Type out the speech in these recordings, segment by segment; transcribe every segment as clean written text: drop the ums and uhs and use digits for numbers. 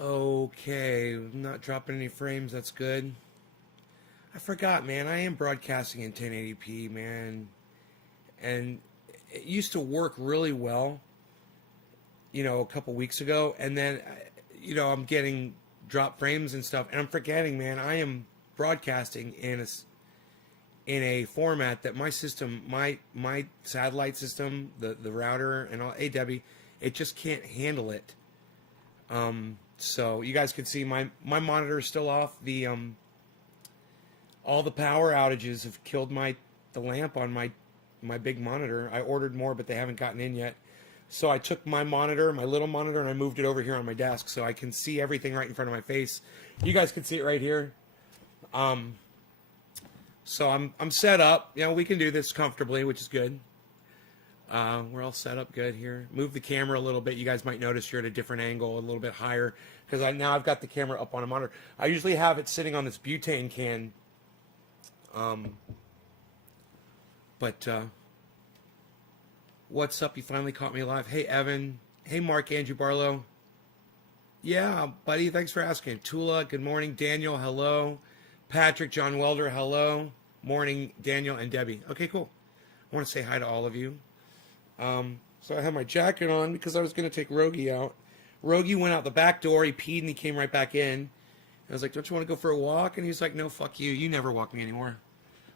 Okay, not dropping any frames. That's good. I forgot, man. I am broadcasting in 1080p, man, and it used to work really well. A couple weeks ago, and then, I'm getting drop frames and stuff, and I'm forgetting, man. I am broadcasting in a format that my system, my satellite system, the router and all, Debbie, it just can't handle it. So you guys can see my monitor is still off. The all the power outages have killed the lamp on my big monitor. I ordered more, but they haven't gotten in yet. So I took my monitor, my little monitor, and I moved it over here on my desk so I can see everything right in front of my face. You guys can see it right here. So I'm set up. We can do this comfortably, which is good. We're all set up good here. Move the camera a little bit. You guys might notice you're at a different angle, a little bit higher, because now I've got the camera up on a monitor. I usually have it sitting on this butane can. But what's up? You finally caught me alive. Hey, Evan. Hey, Mark Andrew Barlow. Yeah, buddy. Thanks for asking. Tula, good morning. Daniel, hello. Patrick, John Welder, hello. Morning, Daniel and Debbie. Okay, cool. I want to say hi to all of you. So I have my jacket on because I was going to take Rogie out. Rogie went out the back door. He peed and he came right back in. I was like, don't you want to go for a walk? And he's like, no, fuck you. You never walk me anymore.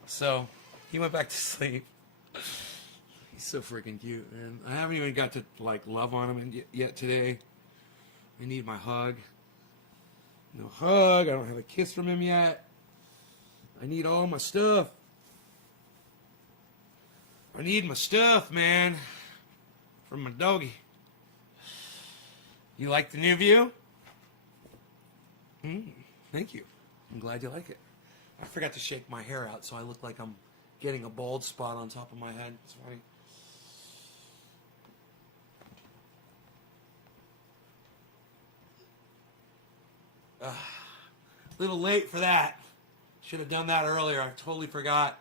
So he went back to sleep. He's so freaking cute, man. I haven't even got to, love on him yet today. I need my hug. No hug. I don't have a kiss from him yet. I need all my stuff. I need my stuff, man. From my doggy. You like the new view? Thank you. I'm glad you like it. I forgot to shake my hair out, so I look like I'm getting a bald spot on top of my head. It's funny. Little late for that. Should have done that earlier. I totally forgot.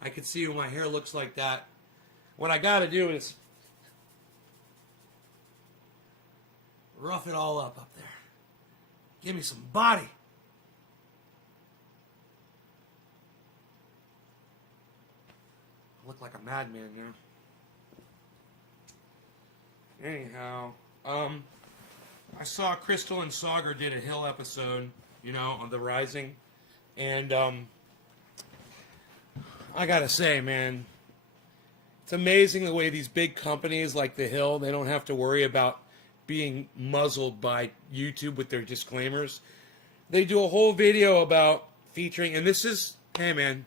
I could see when my hair looks like that. What I got to do is rough it all up there. Give me some body. I look like a madman now. Anyhow, I saw Crystal and Sauger did a Hill episode, on The Rising. And I gotta say, man, it's amazing the way these big companies like The Hill, they don't have to worry about being muzzled by YouTube with their disclaimers. They do a whole video about featuring, and this is, hey man,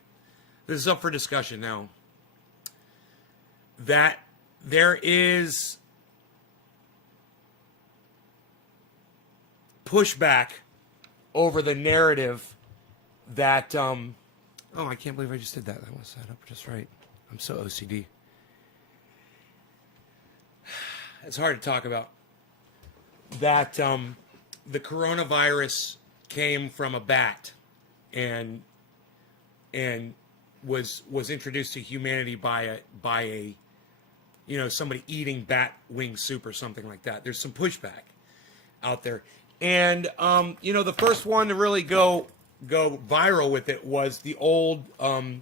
this is up for discussion now, that there is pushback over the narrative that, oh, I can't believe I just did that. That was set up just right. I'm so OCD. It's hard to talk about. That the coronavirus came from a bat and was introduced to humanity by a somebody eating bat wing soup or something like that. There's some pushback out there. And the first one to really go viral with it was the old who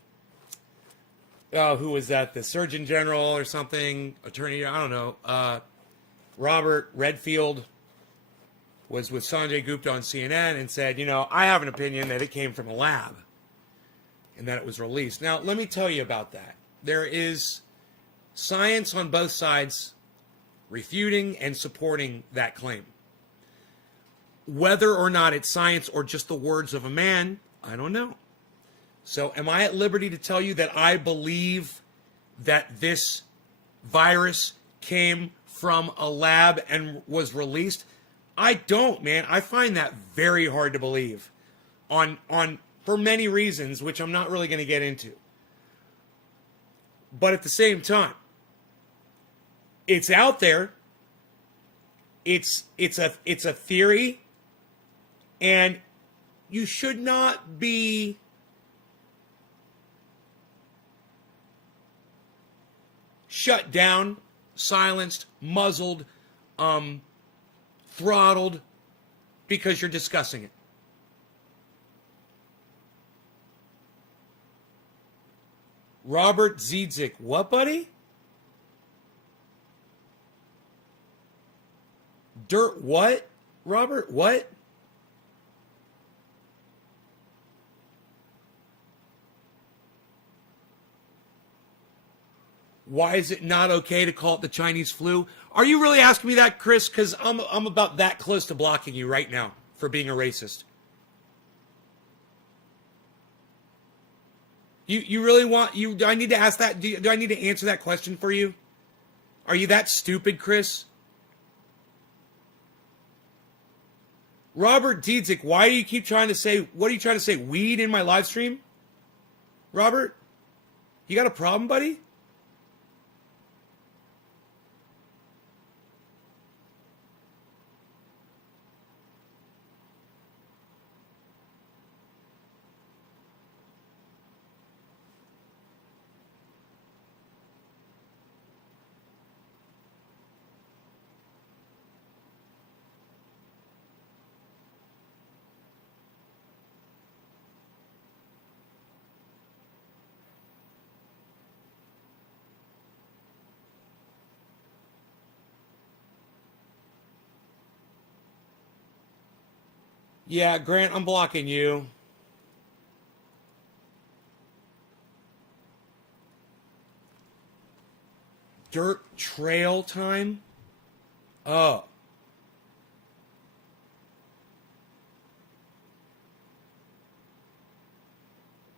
was that? The Surgeon General or something, attorney, I don't know. Robert Redfield was with Sanjay Gupta on CNN and said, I have an opinion that it came from a lab and that it was released. Now, let me tell you about that. There is science on both sides refuting and supporting that claim. Whether or not it's science or just the words of a man, I don't know. So am I at liberty to tell you that I believe that this virus came from a lab and was released? I don't, man. I find that very hard to believe for many reasons, which I'm not really going to get into. But at the same time, it's out there. It's a theory, and you should not be shut down, silenced, muzzled, throttled because you're discussing it. Robert Ziedzik. What, buddy? Dirt what? Robert, what? Why is it not okay to call it the Chinese flu? Are you really asking me that, Chris? Because I'm about that close to blocking you right now for being a racist. You really want you? Do I need to ask that? Do I need to answer that question for you? Are you that stupid, Chris? Robert Dietzik, why do you keep trying to say? What are you trying to say? Weed in my live stream? Robert, you got a problem, buddy? Yeah, Grant, I'm blocking you. Dirt trail time? Oh.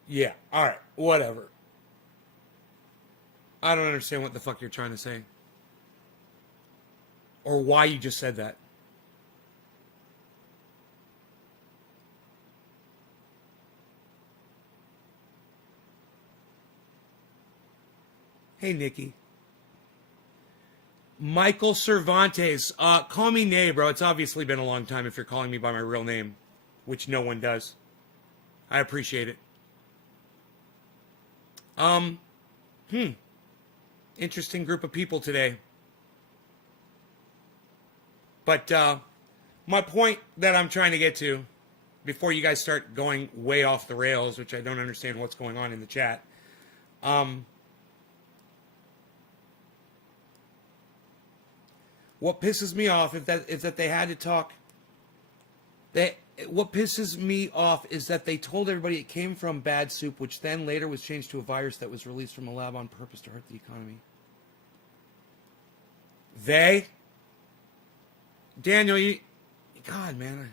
Yeah, alright, whatever. I don't understand what the fuck you're trying to say. Or why you just said that. Hey, Nikki. Michael Cervantes. Call me Nay, bro. It's obviously been a long time if you're calling me by my real name, which no one does. I appreciate it. Interesting group of people today. But my point that I'm trying to get to, before you guys start going way off the rails, which I don't understand what's going on in the chat, what pisses me off is that they had to talk. What pisses me off is that they told everybody it came from bad soup, which then later was changed to a virus that was released from a lab on purpose to hurt the economy. Daniel, God, man.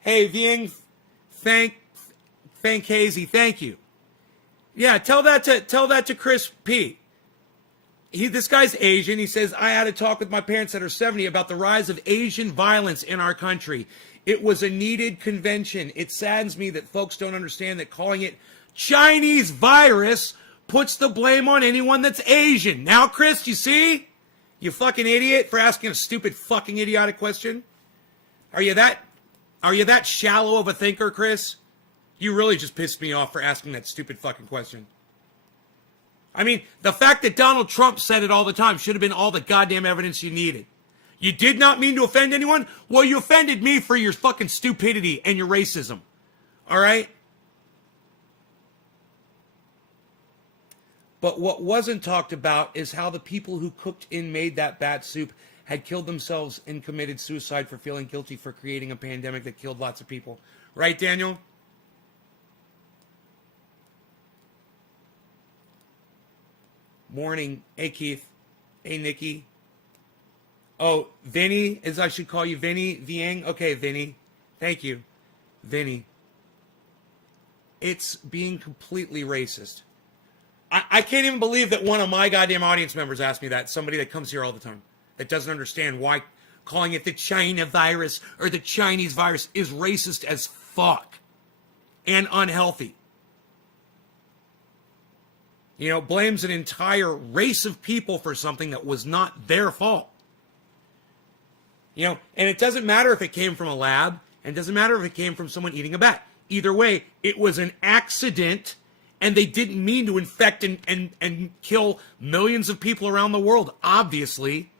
Hey, Vieng, thank Hazy, thank you. Yeah, tell that to Chris P. This guy's Asian. He says, I had a talk with my parents that are 70 about the rise of Asian violence in our country. It was a needed convention. It saddens me that folks don't understand that calling it Chinese virus puts the blame on anyone that's Asian. Now, Chris, you see? You fucking idiot for asking a stupid fucking idiotic question. Are you that shallow of a thinker, Chris? You really just pissed me off for asking that stupid fucking question. I mean, the fact that Donald Trump said it all the time should have been all the goddamn evidence you needed. You did not mean to offend anyone? Well, you offended me for your fucking stupidity and your racism. All right? But what wasn't talked about is how the people who cooked and made that bat soup had killed themselves and committed suicide for feeling guilty for creating a pandemic that killed lots of people. Right, Daniel? Morning. Hey, Keith. Hey, Nikki. Oh, Vinny, as I should call you, Vinny Vieng. Okay, Vinny. Thank you. Vinny. It's being completely racist. I can't even believe that one of my goddamn audience members asked me that. Somebody that comes here all the time. That doesn't understand why calling it the China virus or the Chinese virus is racist as fuck. And unhealthy. You know, blames an entire race of people for something that was not their fault. You know, and it doesn't matter if it came from a lab, and it doesn't matter if it came from someone eating a bat. Either way, it was an accident, And they didn't mean to infect and kill millions of people around the world, obviously.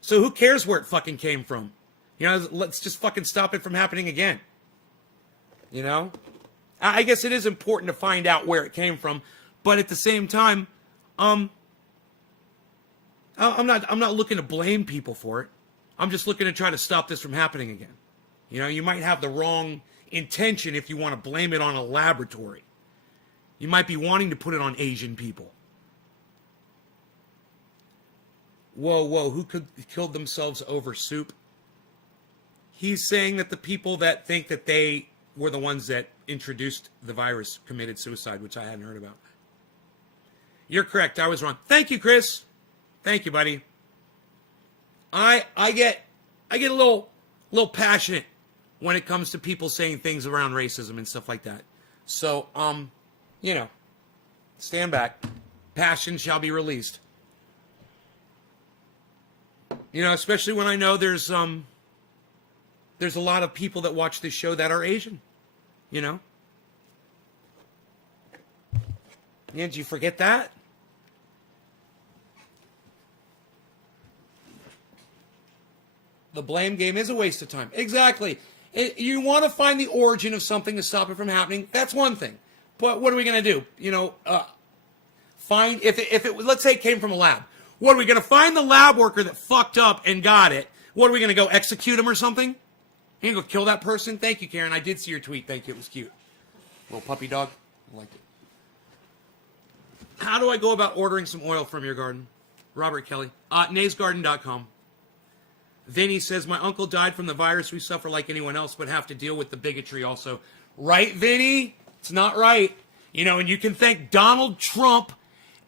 So who cares where it fucking came from? You know, let's just fucking stop it from happening again. You know? I guess it is important to find out where it came from, but at the same time, I'm not looking to blame people for it. I'm just looking to try to stop this from happening again. You know, you might have the wrong intention if you want to blame it on a laboratory. You might be wanting to put it on Asian people. Whoa, who killed themselves over soup? He's saying that the people that think that they were the ones that introduced the virus committed suicide, which I hadn't heard about. You're correct, I was wrong. Thank you, Chris. Thank you, buddy. I get a little passionate when it comes to people saying things around racism and stuff like that. So, you know, stand back. Passion shall be released. You know, especially when I know there's a lot of people that watch this show that are Asian. You know? Yeah, did you forget that? The blame game is a waste of time. Exactly. You want to find the origin of something to stop it from happening. That's one thing. But what are we going to do? You know, find, if it, let's say it came from a lab. What, are we going to find the lab worker that fucked up and got it? What, are we going to go execute him or something? You going to go kill that person? Thank you, Karen. I did see your tweet. Thank you. It was cute. Little puppy dog. I liked it. How do I go about ordering some oil from your garden? Robert Kelly. naysgarden.com. Vinny says, my uncle died from the virus. We suffer like anyone else, but have to deal with the bigotry also. Right, Vinny? It's not right. You know, and you can thank Donald Trump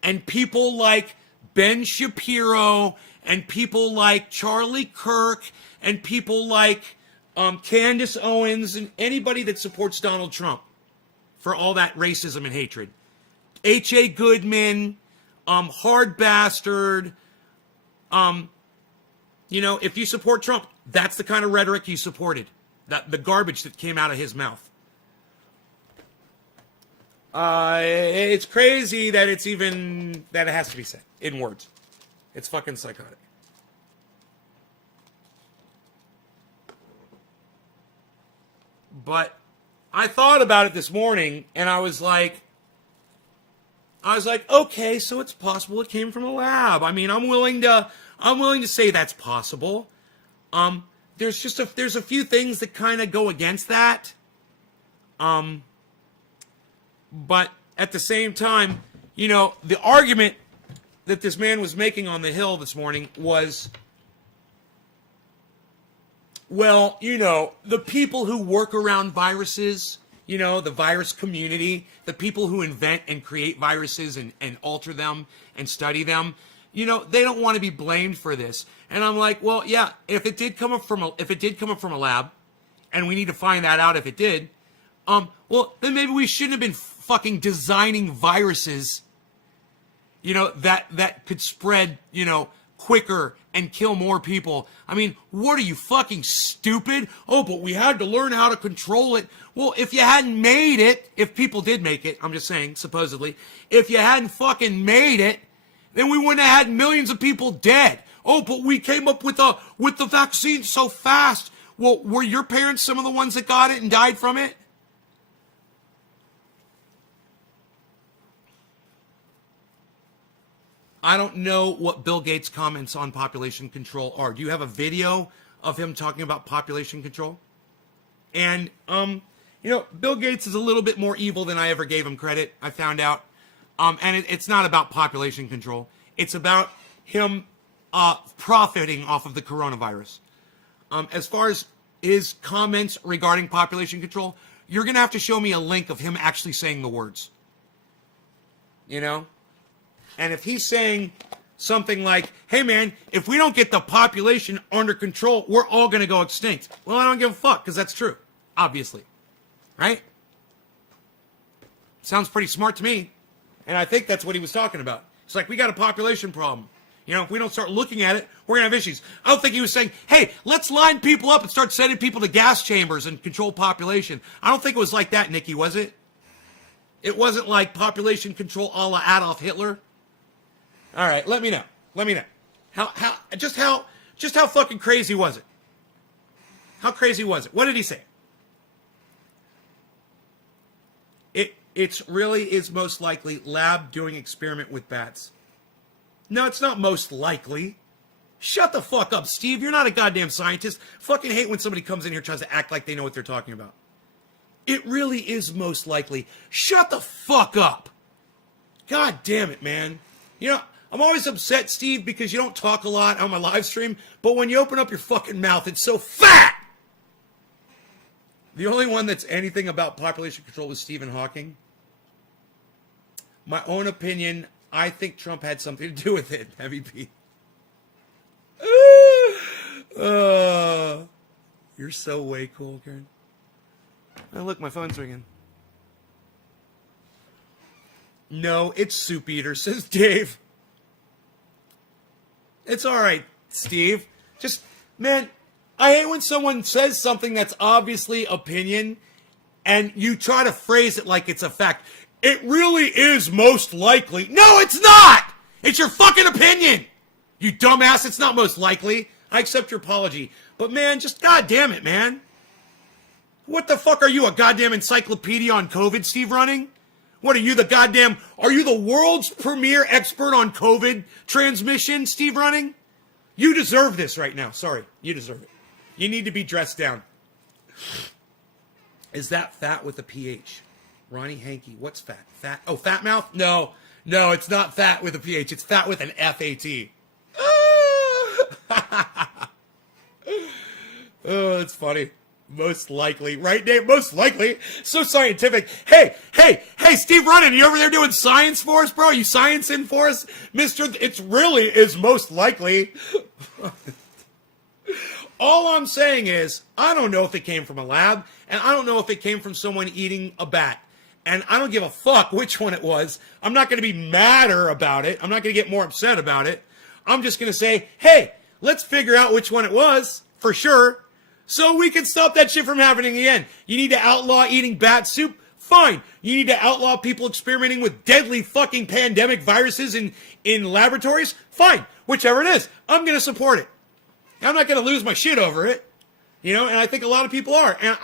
and people like Ben Shapiro and people like Charlie Kirk and people like Candace Owens and anybody that supports Donald Trump for all that racism and hatred. H.A. Goodman, Hard Bastard, you know, if you support Trump, that's the kind of rhetoric you supported. The garbage that came out of his mouth. It's crazy that it has to be said in words. It's fucking psychotic. But I thought about it this morning and I was like, okay, so it's possible it came from a lab. I mean, I'm willing to say that's possible. There's a few things that kind of go against that. But at the same time, you know, the argument that this man was making on the Hill this morning was, well, you know, the people who work around viruses, you know, the virus community, the people who invent and create viruses and alter them and study them, you know, they don't want to be blamed for this. And I'm like, well, yeah, if it did come up from a lab, and we need to find that out if it did, well, then maybe we shouldn't have been fucking designing viruses, you know, that could spread, you know, quicker and kill more people. I mean, what are you, fucking stupid? Oh, but we had to learn how to control it. Well, if you hadn't made it, if people did make it, I'm just saying, supposedly, if you hadn't fucking made it, then we wouldn't have had millions of people dead. Oh, but we came up with the vaccine so fast. Well, were your parents some of the ones that got it and died from it? I don't know what Bill Gates' comments on population control are. Do you have a video of him talking about population control? And, you know, Bill Gates is a little bit more evil than I ever gave him credit, I found out. And it's not about population control. It's about him profiting off of the coronavirus. As far as his comments regarding population control, you're going to have to show me a link of him actually saying the words. You know? And if he's saying something like, hey man, if we don't get the population under control, we're all going to go extinct. Well, I don't give a fuck, because that's true. Obviously. Right? Sounds pretty smart to me. And I think that's what he was talking about. It's like, we got a population problem. You know, if we don't start looking at it, we're going to have issues. I don't think he was saying, hey, let's line people up and start sending people to gas chambers and control population. I don't think it was like that, Nikki, was it? It wasn't like population control a la Adolf Hitler. All right, let me know. Let me know. How fucking crazy was it? How crazy was it? What did he say? It's really is most likely lab doing experiment with bats. No, it's not most likely. Shut the fuck up, Steve. You're not a goddamn scientist. Fucking hate when somebody comes in here and tries to act like they know what they're talking about. It really is most likely. Shut the fuck up. God damn it, man. You know, I'm always upset, Steve, because you don't talk a lot on my live stream, but when you open up your fucking mouth, it's so fat! The only one that's anything about population control was Stephen Hawking. My own opinion, I think Trump had something to do with it, Heavy P. You're so way cool, Karen. Oh, look, my phone's ringing. No, it's Soup Eater, says Dave. It's all right, Steve. Just, man, I hate when someone says something that's obviously opinion and you try to phrase it like it's a fact. It really is most likely. No, it's not! It's your fucking opinion! You dumbass, it's not most likely. I accept your apology. But man, just goddamn it, man. What the fuck are you, a goddamn encyclopedia on COVID, Steve Running? What are you, are you the world's premier expert on COVID transmission, Steve Running? You deserve this right now. Sorry, you deserve it. You need to be dressed down. Is that fat with a PH? Ronnie Hankey, what's fat? Fat? Oh, fat mouth? No, it's not fat with a PH. It's fat with an FAT. Oh, it's funny. Most likely. Right, Dave? Most likely. So scientific. Hey, Steve Running, you over there doing science for us, bro? You sciencing for us? Mister, it's really is most likely. All I'm saying is, I don't know if it came from a lab, and I don't know if it came from someone eating a bat. And I don't give a fuck which one it was. I'm not going to be madder about it. I'm not going to get more upset about it. I'm just going to say, hey, let's figure out which one it was, for sure, so we can stop that shit from happening again. You need to outlaw eating bat soup? Fine. You need to outlaw people experimenting with deadly fucking pandemic viruses in laboratories? Fine. Whichever it is, I'm going to support it. I'm not going to lose my shit over it. You know, and I think a lot of people are. And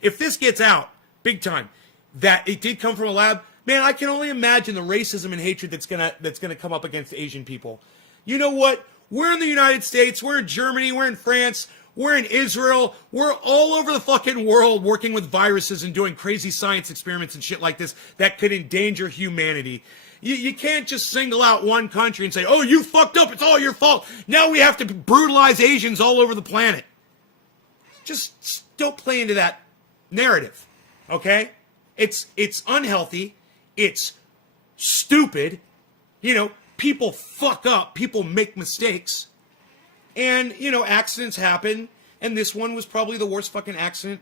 if this gets out, big time, that it did come from a lab, man, I can only imagine the racism and hatred that's gonna come up against Asian people. You know what? We're in the United States, we're in Germany, we're in France, we're in Israel, we're all over the fucking world working with viruses and doing crazy science experiments and shit like this that could endanger humanity. You can't just single out one country and say, oh, you fucked up, it's all your fault. Now we have to brutalize Asians all over the planet. Just don't play into that narrative, okay? It's unhealthy. It's stupid. You know, people fuck up. People make mistakes. And, you know, accidents happen. And this one was probably the worst fucking accident.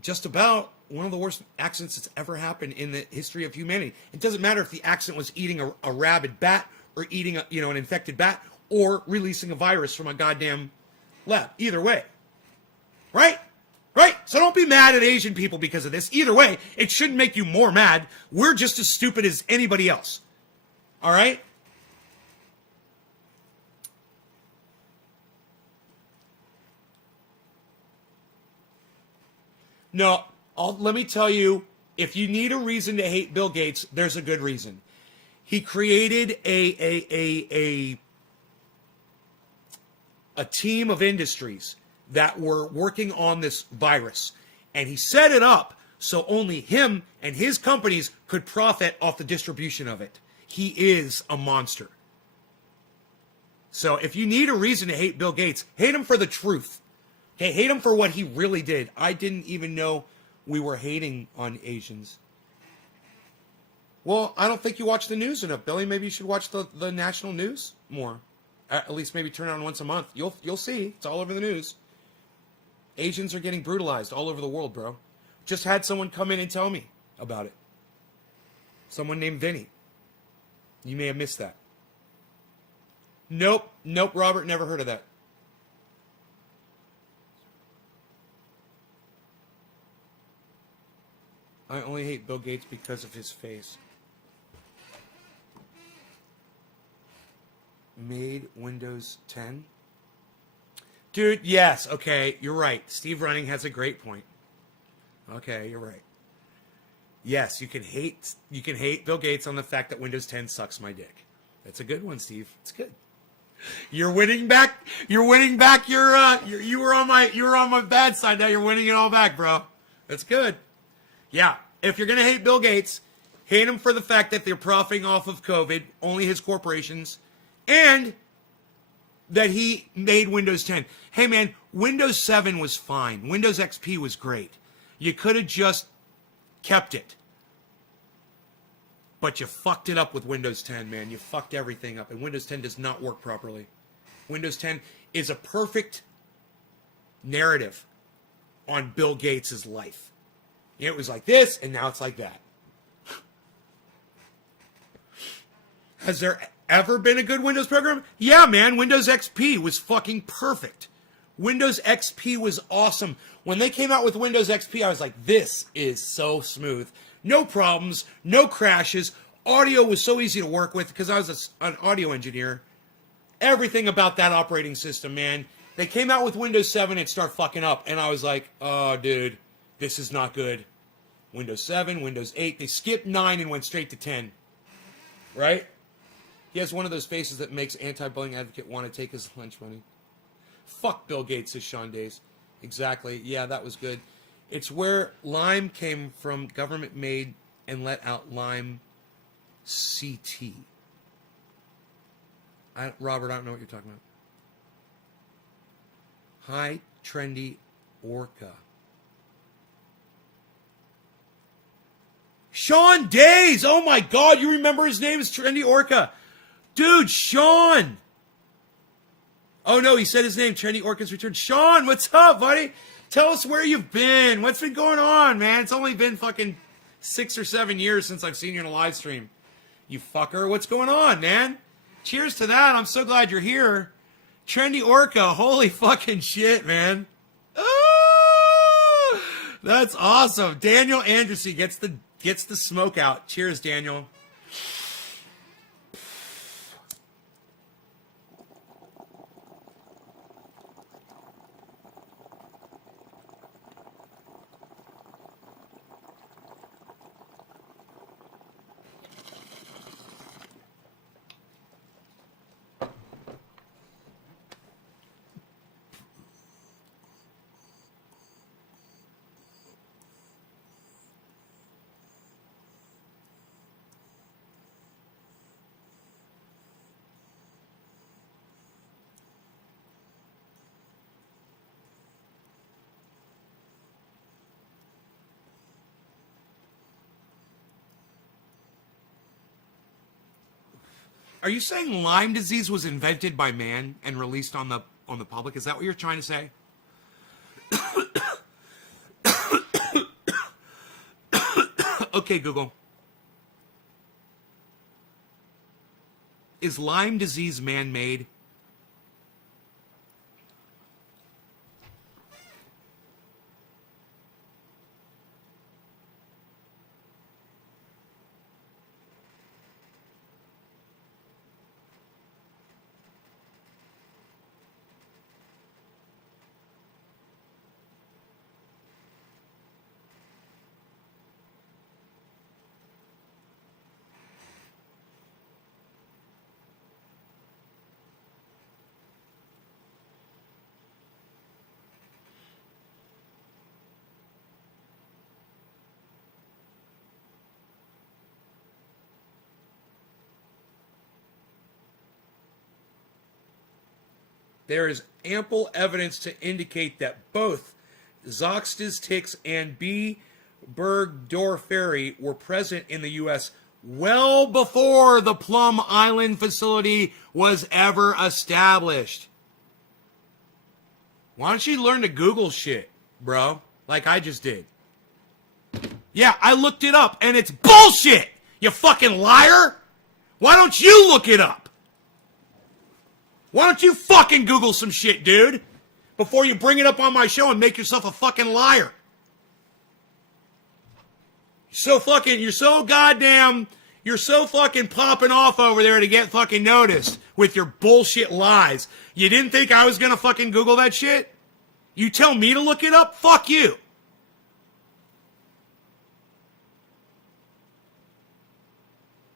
Just about one of the worst accidents that's ever happened in the history of humanity. It doesn't matter if the accident was eating a rabid bat or eating an infected bat or releasing a virus from a goddamn lab. Either way. Right? Right? So don't be mad at Asian people because of this. Either way, it shouldn't make you more mad. We're just as stupid as anybody else. All right? No, let me tell you, if you need a reason to hate Bill Gates, there's a good reason. He created a team of industries that were working on this virus. And he set it up so only him and his companies could profit off the distribution of it. He is a monster. So if you need a reason to hate Bill Gates, hate him for the truth. Okay, hate him for what he really did. I didn't even know we were hating on Asians. Well, I don't think you watch the news enough, Billy. Maybe you should watch the national news more. At least maybe turn it on once a month. You'll see. It's all over the news. Asians are getting brutalized all over the world, bro. Just had someone come in and tell me about it. Someone named Vinny. You may have missed that. Nope, Robert, never heard of that. I only hate Bill Gates because of his face. Made Windows 10? Dude, yes, okay, you're right. Steve Running has a great point. Okay, you're right. Yes, you can hate Bill Gates on the fact that Windows 10 sucks my dick. That's a good one, Steve. It's good. You're winning back. You were on my bad side. Now you're winning it all back, bro. That's good. Yeah. If you're gonna hate Bill Gates, hate him for the fact that they're profiting off of COVID, only his corporations, and that he made Windows 10. Hey man, Windows 7 was fine. Windows XP was great. You could have just kept it. But you fucked it up with Windows 10, man. You fucked everything up. And Windows 10 does not work properly. Windows 10 is a perfect narrative on Bill Gates' life. It was like this, and now it's like that. Has there ever been a good Windows program? Yeah, man. Windows XP was fucking perfect. Windows XP was awesome. When they came out with Windows XP, I was like, this is so smooth. No problems, no crashes. Audio was so easy to work with because I was an audio engineer. Everything about that operating system, man. They came out with Windows 7 and started fucking up. And I was like, oh, dude, this is not good. Windows 7, Windows 8. They skipped 9 and went straight to 10. Right? He has one of those faces that makes anti-bullying advocate want to take his lunch money. Fuck Bill Gates, says Sean Days. Exactly. Yeah, that was good. It's where Lime came from, government made and let out Lime CT. Robert, I don't know what you're talking about. Hi, Trendy Orca. Sean Days! Oh my God, you remember his name is Trendy Orca. Dude, Sean! Oh no, he said his name, Trendy Orca's returned. Sean, what's up, buddy? Tell us where you've been. What's been going on, man? It's only been fucking 6 or 7 years since I've seen you in a live stream. You fucker. What's going on, man? Cheers to that. I'm so glad you're here. Trendy Orca. Holy fucking shit, man. Ah, that's awesome. Daniel Andressy gets the smoke out. Cheers, Daniel. Are you saying Lyme disease was invented by man and released on the public? Is that what you're trying to say? Okay, Google. Is Lyme disease man-made? There is ample evidence to indicate that both Zoxtes ticks and B. Burgdorferi were present in the U.S. well before the Plum Island facility was ever established. Why don't you learn to Google shit, bro? Like I just did. Yeah, I looked it up, and it's bullshit, you fucking liar! Why don't you look it up? Why don't you fucking Google some shit, dude? Before you bring it up on my show and make yourself a fucking liar. You're so fucking popping off over there to get fucking noticed with your bullshit lies. You didn't think I was gonna fucking Google that shit? You tell me to look it up? Fuck you.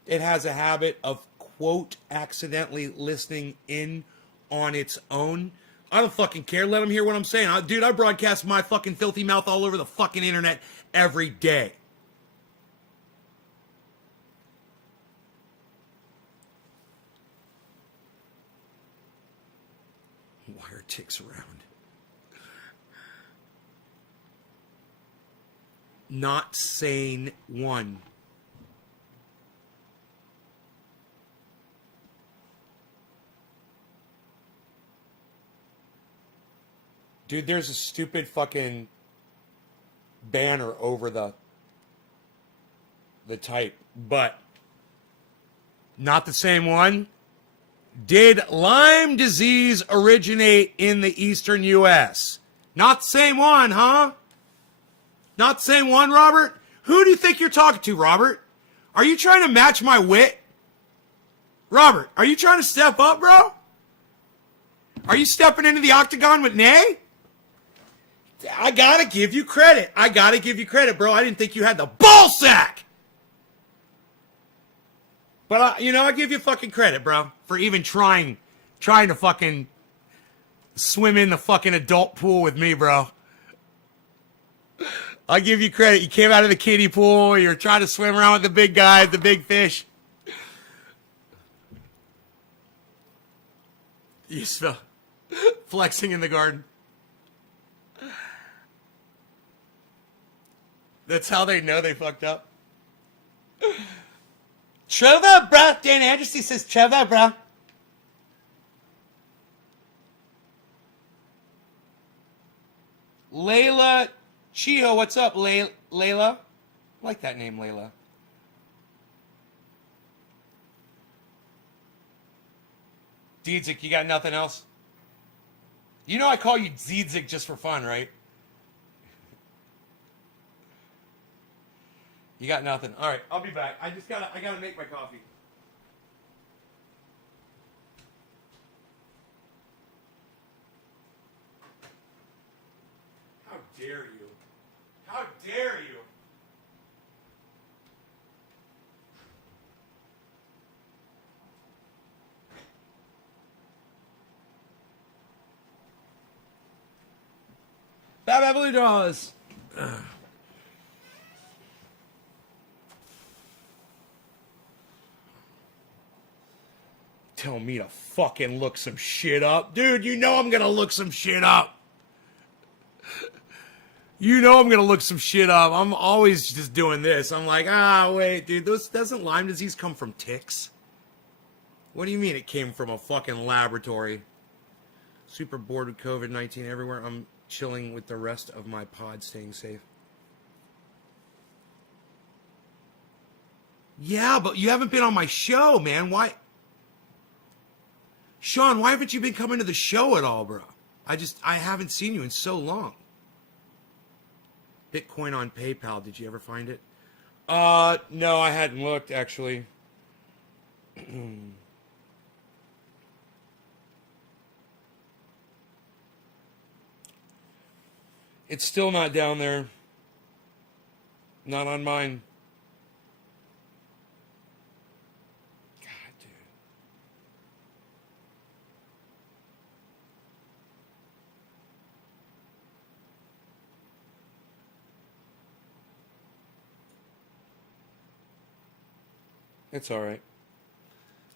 It has a habit of, quote, accidentally listening in on its own. I don't fucking care. Let them hear what I'm saying. Dude, I broadcast my fucking filthy mouth all over the fucking internet every day. Why are ticks around? Not sane one. Dude, there's a stupid fucking banner over the type, but not the same one. Did Lyme disease originate in the eastern U.S.? Not the same one, huh? Not the same one, Robert? Who do you think you're talking to, Robert? Are you trying to match my wit? Robert, are you trying to step up, bro? Are you stepping into the octagon with Nay? I gotta give you credit. Bro. I didn't think you had the ball sack. But, I give you fucking credit, bro, for even trying to fucking swim in the fucking adult pool with me, bro. I give you credit. You came out of the kiddie pool. You're trying to swim around with the big guys, the big fish. You smell flexing in the garden. That's how they know they fucked up. Trevor, bro. Dan Anderson says Trevor, bro. Layla Chio, what's up, Layla? I like that name, Layla. Diedzik, you got nothing else? You know I call you Diedzik just for fun, right? You got nothing. All right, I'll be back. I gotta make my coffee. How dare you? How dare you? Bye, Blue Dolls. Tell me to fucking look some shit up. Dude, you know I'm gonna look some shit up. You know I'm gonna look some shit up. I'm always just doing this. I'm like, wait, dude, doesn't Lyme disease come from ticks? What do you mean it came from a fucking laboratory? Super bored with COVID-19 everywhere. I'm chilling with the rest of my pod, staying safe. Yeah, but you haven't been on my show, man. Why? Sean, why haven't you been coming to the show at all, bro? I haven't seen you in so long. Bitcoin on PayPal, did you ever find it? No, I hadn't looked, actually. It's still not down there. Not on mine. It's all right.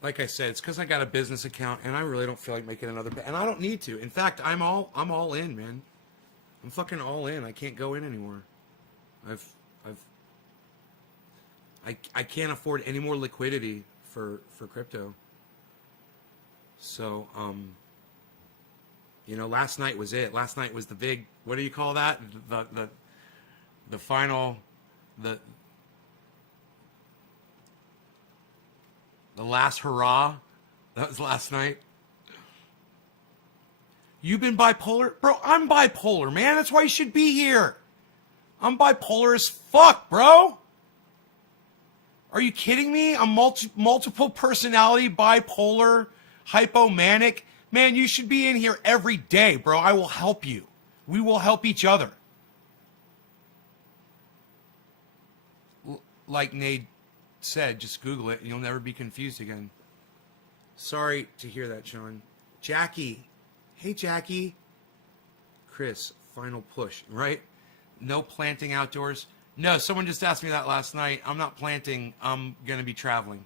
Like I said, it's because I got a business account, and I really don't feel like making another. And I don't need to. In fact, I'm all in, man. I'm fucking all in. I can't go in anymore. I can't afford any more liquidity for crypto. So last night was it. Last night was the big. What do you call that? The final. The last hurrah. That was last night. You've been bipolar? Bro, I'm bipolar, man. That's why you should be here. I'm bipolar as fuck, bro. Are you kidding me? I'm multiple personality, bipolar, hypomanic. Man, you should be in here every day, bro. I will help you. We will help each other. Like Nate said, just Google it and you'll never be confused again. Sorry to hear that, Sean. Jackie. Hey, Jackie. Chris, final push, right? No planting outdoors. No, someone just asked me that last night. I'm not planting. I'm going to be traveling.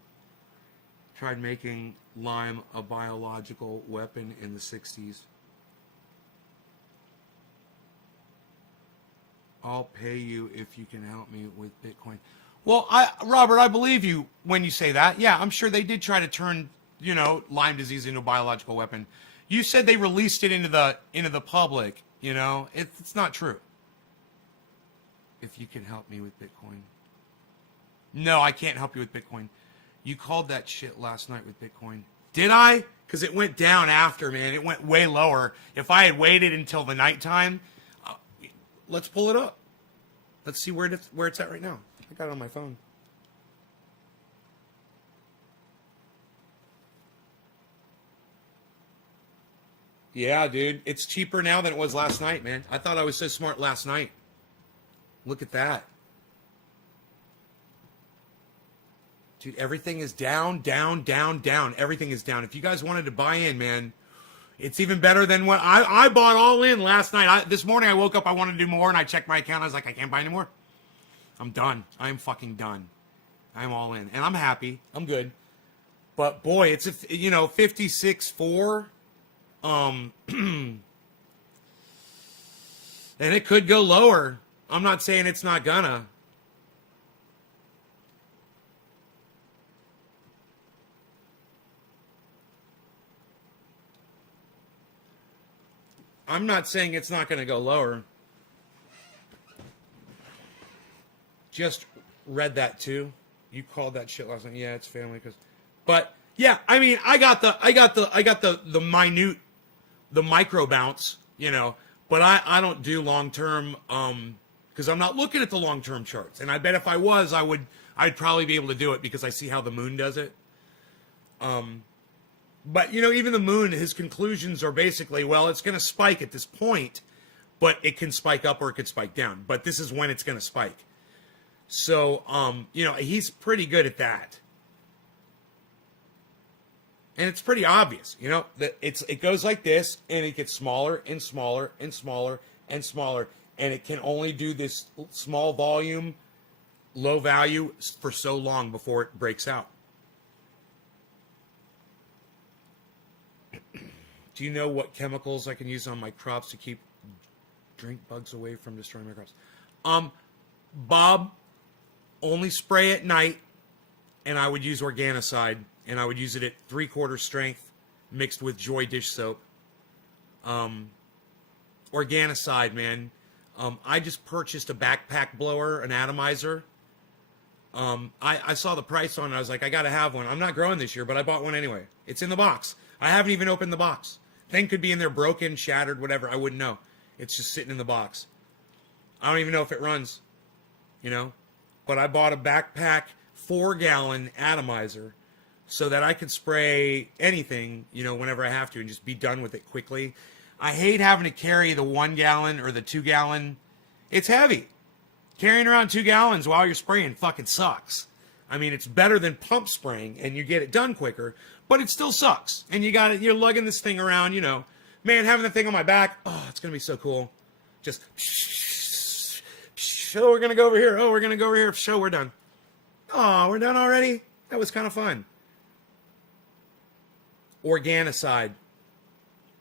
Tried making lime a biological weapon in the 60s. I'll pay you if you can help me with Bitcoin. Well, Robert, I believe you when you say that. Yeah, I'm sure they did try to turn, Lyme disease into a biological weapon. You said they released it into the public, It's not true. If you can help me with Bitcoin. No, I can't help you with Bitcoin. You called that shit last night with Bitcoin. Did I? Because it went down after, man. It went way lower. If I had waited until the nighttime, let's pull it up. Let's see where it's at right now. I got it on my phone. Yeah, dude. It's cheaper now than it was last night, man. I thought I was so smart last night. Look at that. Dude, everything is down, down, down, down. Everything is down. If you guys wanted to buy in, man, it's even better than what I bought all in last night. This morning I woke up, I wanted to do more, and I checked my account. I was like, I can't buy anymore. I'm done. I'm fucking done. I'm all in. And I'm happy. I'm good. But boy, it's, 56.4. And it could go lower. I'm not saying it's not gonna. I'm not saying it's not gonna go lower. Just read that too. You called that shit last night. Yeah, it's family but yeah, I mean, I got the minute, the micro bounce, but I don't do long term, because I'm not looking at the long term charts. And I bet if I was, I'd probably be able to do it because I see how the moon does it. But even the moon, his conclusions are basically, well, it's going to spike at this point, but it can spike up or it could spike down. But this is when it's going to spike. So, he's pretty good at that. And it's pretty obvious, that it goes like this, and it gets smaller and smaller and smaller and smaller, and it can only do this small volume, low value for so long before it breaks out. Do you know what chemicals I can use on my crops to keep drink bugs away from destroying my crops? Bob, only spray at night, and I would use Organicide. And I would use it at 3/4 strength mixed with Joy dish soap. Organicide, man. I just purchased a backpack blower, an atomizer. I saw the price on it. I was like, I got to have one. I'm not growing this year, but I bought one anyway. It's in the box. I haven't even opened the box. Thing could be in there broken, shattered, whatever. I wouldn't know. It's just sitting in the box. I don't even know if it runs, But I bought a backpack 4-gallon atomizer, so that I could spray anything, whenever I have to and just be done with it quickly. I hate having to carry the 1 gallon or the 2 gallon. It's heavy. Carrying around 2 gallons while you're spraying fucking sucks. I mean, it's better than pump spraying and you get it done quicker, but it still sucks. And you're lugging this thing around, Man, having the thing on my back, oh, it's going to be so cool. Just, oh, we're going to go over here. Oh, we're going to go over here. Show, we're done. Oh, we're done already? That was kind of fun. Organicide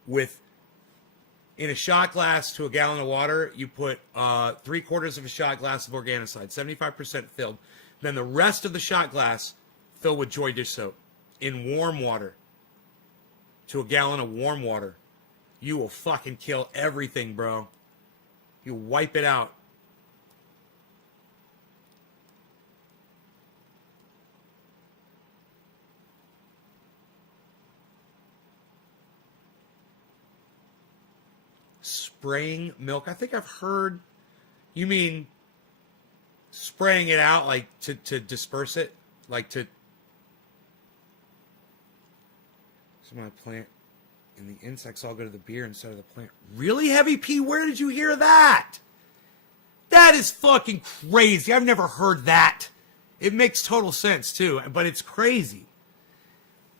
in a shot glass to a gallon of water, you put 3/4 of a shot glass of Organicide, 75% filled. Then the rest of the shot glass fill with Joy dish soap in warm water to a gallon of warm water. You will fucking kill everything, bro. You wipe it out. Spraying milk. I think I've heard. You mean spraying it out like to disperse it? Like to my plant and the insects all go to the beer instead of the plant. Really, Heavy P? Where did you hear that? That is fucking crazy. I've never heard that. It makes total sense too, but it's crazy.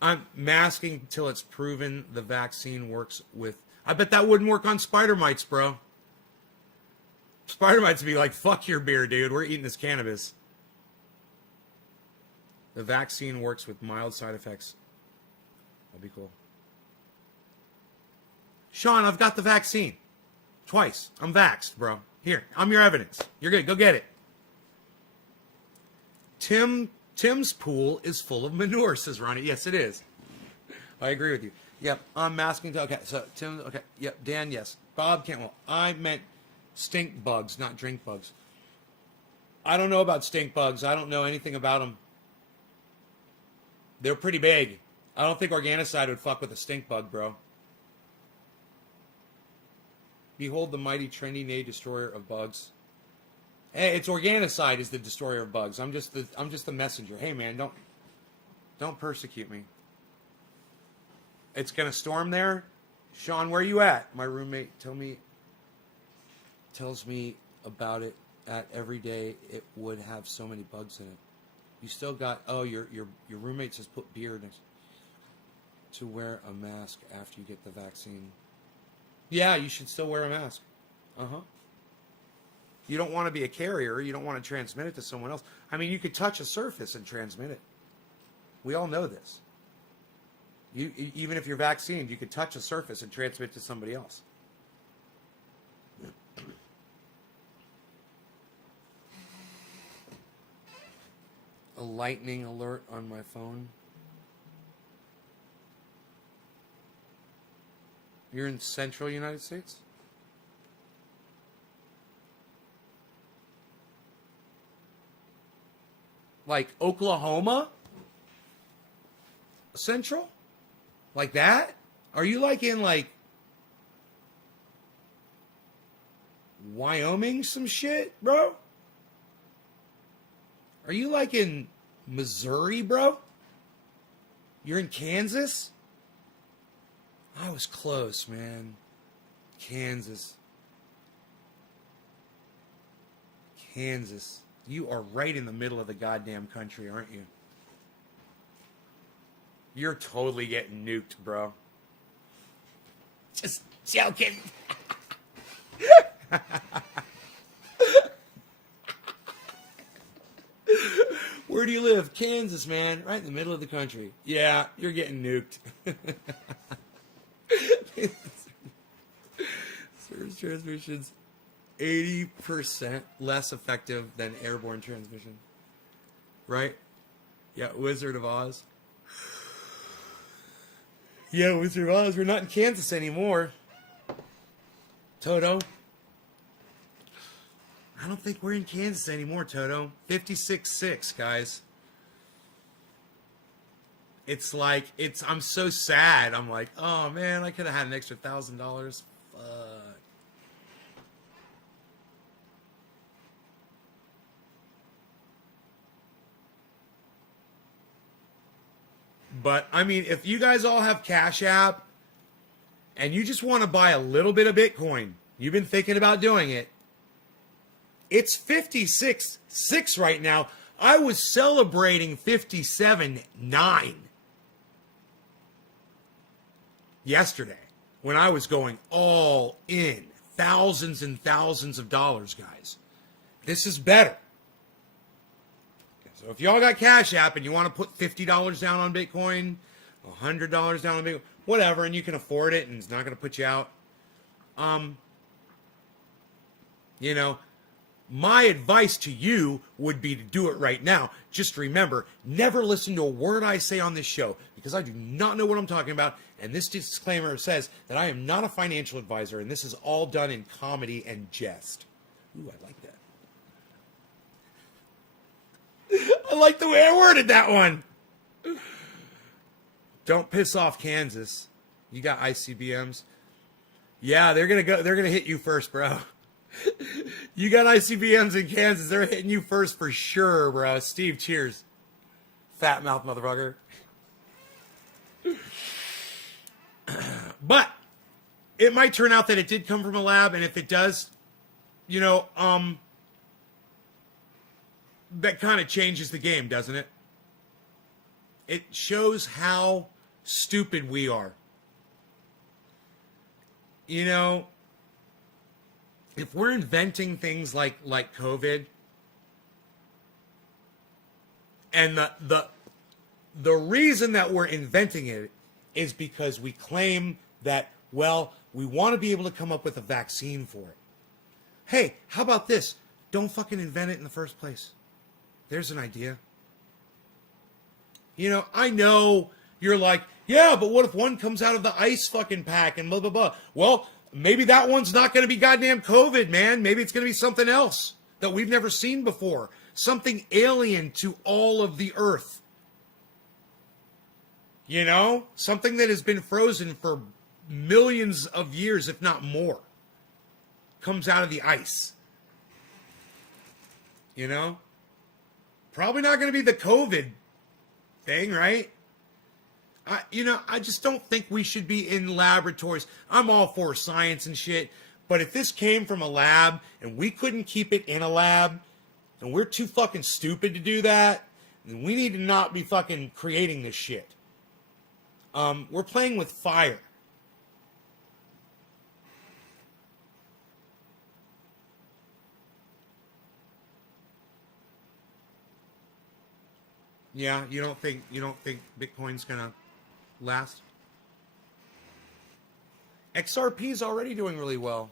I'm masking till it's proven the vaccine works with... I bet that wouldn't work on spider mites, bro. Spider mites would be like, fuck your beer, dude. We're eating this cannabis. The vaccine works with mild side effects. That'll be cool. Sean, I've got the vaccine. Twice. I'm vaxxed, bro. Here, I'm your evidence. You're good. Go get it. Tim's pool is full of manure, says Ronnie. Yes, it is. I agree with you. Yep, I'm masking. Okay, so Tim, okay. Yep, Dan, yes. Bob Cantwell. I meant stink bugs, not drink bugs. I don't know about stink bugs. I don't know anything about them. They're pretty big. I don't think Organicide would fuck with a stink bug, bro. Behold the mighty trendy nay destroyer of bugs. Hey, it's Organicide is the destroyer of bugs. I'm just the messenger. Hey man, don't persecute me. It's gonna storm there. Sean, where you at? My roommate tells me about it at every day. It would have so many bugs in it. You still got your roommate says put beer next to wear a mask after you get the vaccine. Yeah, you should still wear a mask. You don't want to be a carrier. You don't want to transmit it to someone else. I mean, you could touch a surface and transmit it. We all know this. Even if you're vaccinated, you could touch a surface and transmit it to somebody else. A lightning alert on my phone. You're in central United States? Like Oklahoma? Central? Like that? Are you like in like Wyoming some shit, bro? Are you like in Missouri, bro? You're in Kansas? I was close, man. Kansas. Kansas. You are right in the middle of the goddamn country, aren't you? You're totally getting nuked, bro. Just joking. Where do you live? Kansas, man. Right in the middle of the country. Yeah, you're getting nuked. Surge transmissions 80% less effective than airborne transmission. Right? Yeah, Wizard of Oz. Yeah, Wizard of Oz. We're not in Kansas anymore. Toto. I don't think we're in Kansas anymore, Toto. 56.6, guys. It's like, I'm so sad. I'm like, oh man, I could have had an extra $1,000. Fuck. But, I mean, if you guys all have Cash App and you just want to buy a little bit of Bitcoin, you've been thinking about doing it, it's 56.6 right now. I was celebrating 57.9 yesterday when I was going all in. Thousands and thousands of dollars, guys. This is better. So if y'all got Cash App and you want to put $50 down on Bitcoin, $100 down on Bitcoin, whatever, and you can afford it and it's not going to put you out, you know, my advice to you would be to do it right now. Just remember, never listen to a word I say on this show because I do not know what I'm talking about. And this disclaimer says that I am not a financial advisor and this is all done in comedy and jest. Ooh, I like that. I like the way I worded that one. Don't piss off Kansas. You got ICBMs. Yeah, they're gonna hit you first, bro. You got ICBMs in Kansas. They're hitting you first for sure, bro. Steve, cheers. Fat mouth motherfucker. But it might turn out that it did come from a lab, and if it does, you know, that kind of changes the game, doesn't it? It shows how stupid we are. You know, if we're inventing things like COVID, and the reason that we're inventing it is because we claim that, well, we want to be able to come up with a vaccine for it. Hey, how about this? Don't fucking invent it in the first place. There's an idea. You know, I know you're like, yeah, but what if one comes out of the ice fucking pack and blah, blah, blah. Well, maybe that one's not going to be goddamn COVID, man. Maybe it's going to be something else that we've never seen before. Something alien to all of the earth. You know? Something that has been frozen for millions of years, if not more. Comes out of the ice. You know? Probably not going to be the COVID thing, right? I just don't think we should be in laboratories. I'm all for science and shit, but if this came from a lab and we couldn't keep it in a lab, and we're too fucking stupid to do that, then we need to not be fucking creating this shit. We're playing with fire. Yeah, you don't think Bitcoin's gonna last? XRP is already doing really well.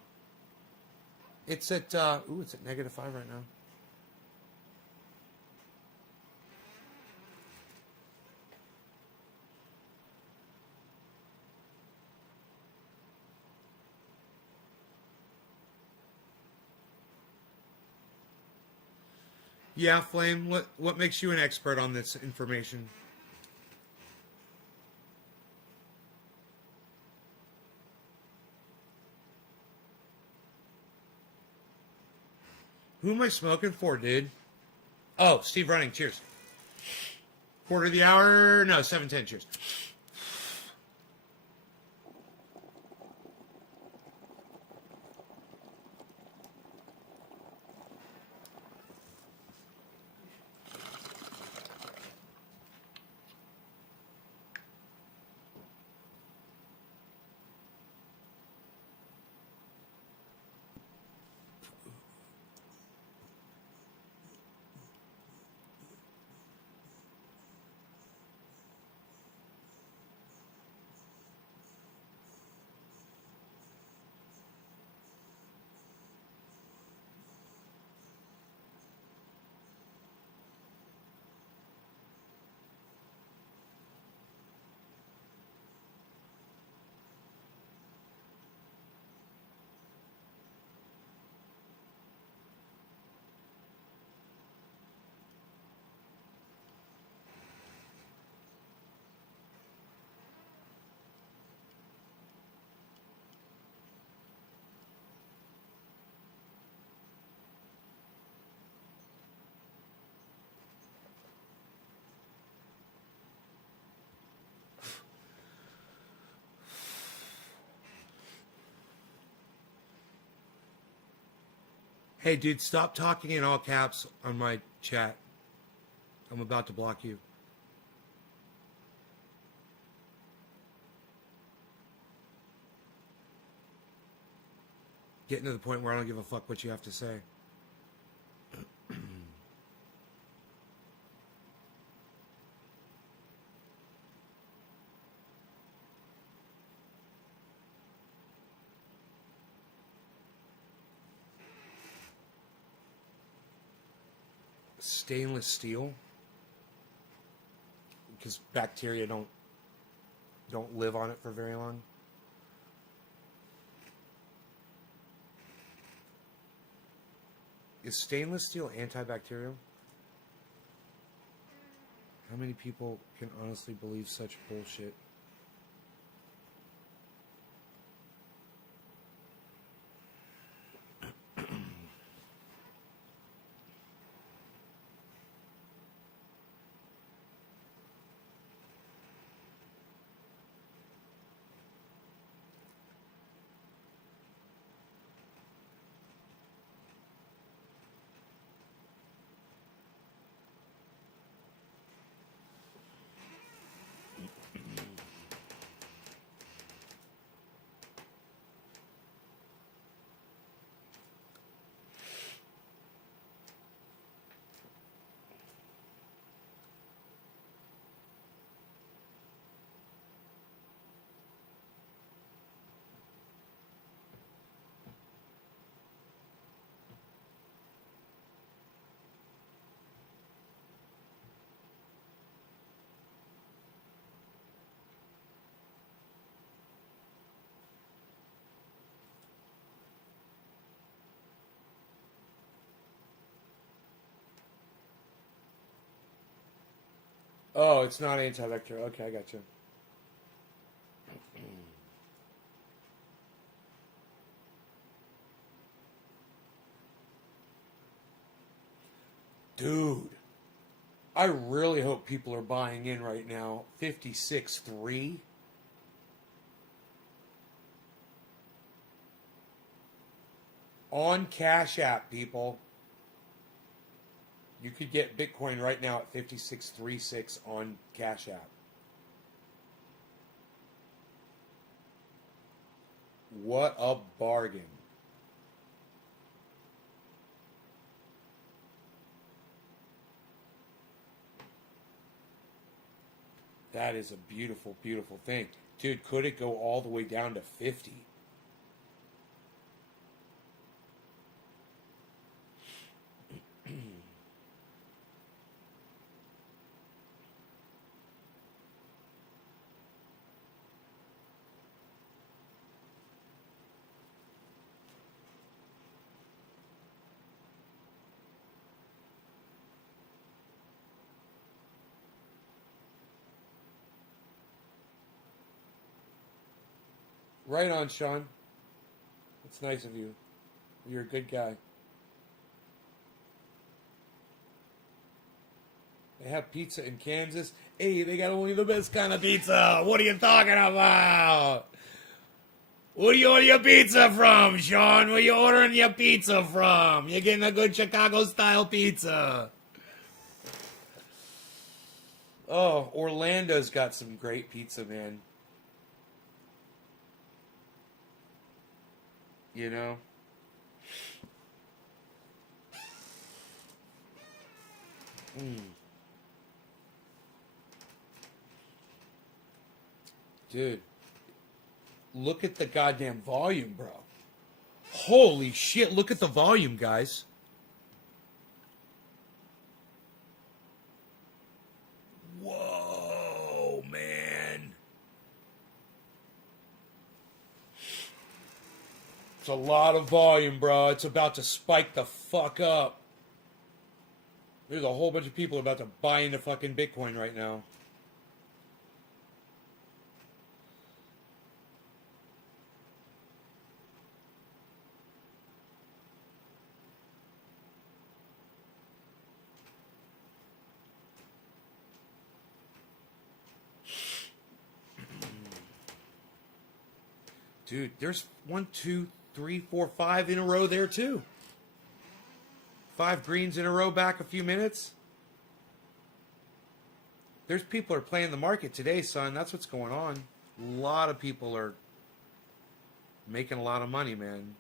It's at it's at -5 right now. Yeah, Flame, what makes you an expert on this information? Who am I smoking for, dude? Oh, Steve Running, cheers. Quarter of the hour, no, 7:10, cheers. Hey, dude, stop talking in all caps on my chat. I'm about to block you. Getting to the point where I don't give a fuck what you have to say. Stainless steel, because bacteria don't live on it for very long. Is stainless steel antibacterial? How many people can honestly believe such bullshit? Oh, it's not anti-vector. Okay, I got you. Dude, I really hope people are buying in right now. 56.3. On Cash App, people. You could get Bitcoin right now at 56.36 on Cash App. What a bargain. That is a beautiful, beautiful thing. Dude, could it go all the way down to 50? Right on, Sean. It's nice of you. You're a good guy. They have pizza in Kansas. Hey, they got only the best kind of pizza. What are you talking about? Where do you order your pizza from, Sean? Where you ordering your pizza from? You're getting a good Chicago-style pizza. Oh, Orlando's got some great pizza, man. You know? Dude, look at the goddamn volume, bro. Holy shit, look at the volume, guys. Whoa, man. It's a lot of volume, bro. It's about to spike the fuck up. There's a whole bunch of people about to buy into fucking Bitcoin right now. Dude, there's 1, 2, 3, 4, 5 in a row there too. 5 greens in a row back a few minutes. There's people are playing the market today, son. That's what's going on. A lot of people are making a lot of money, man.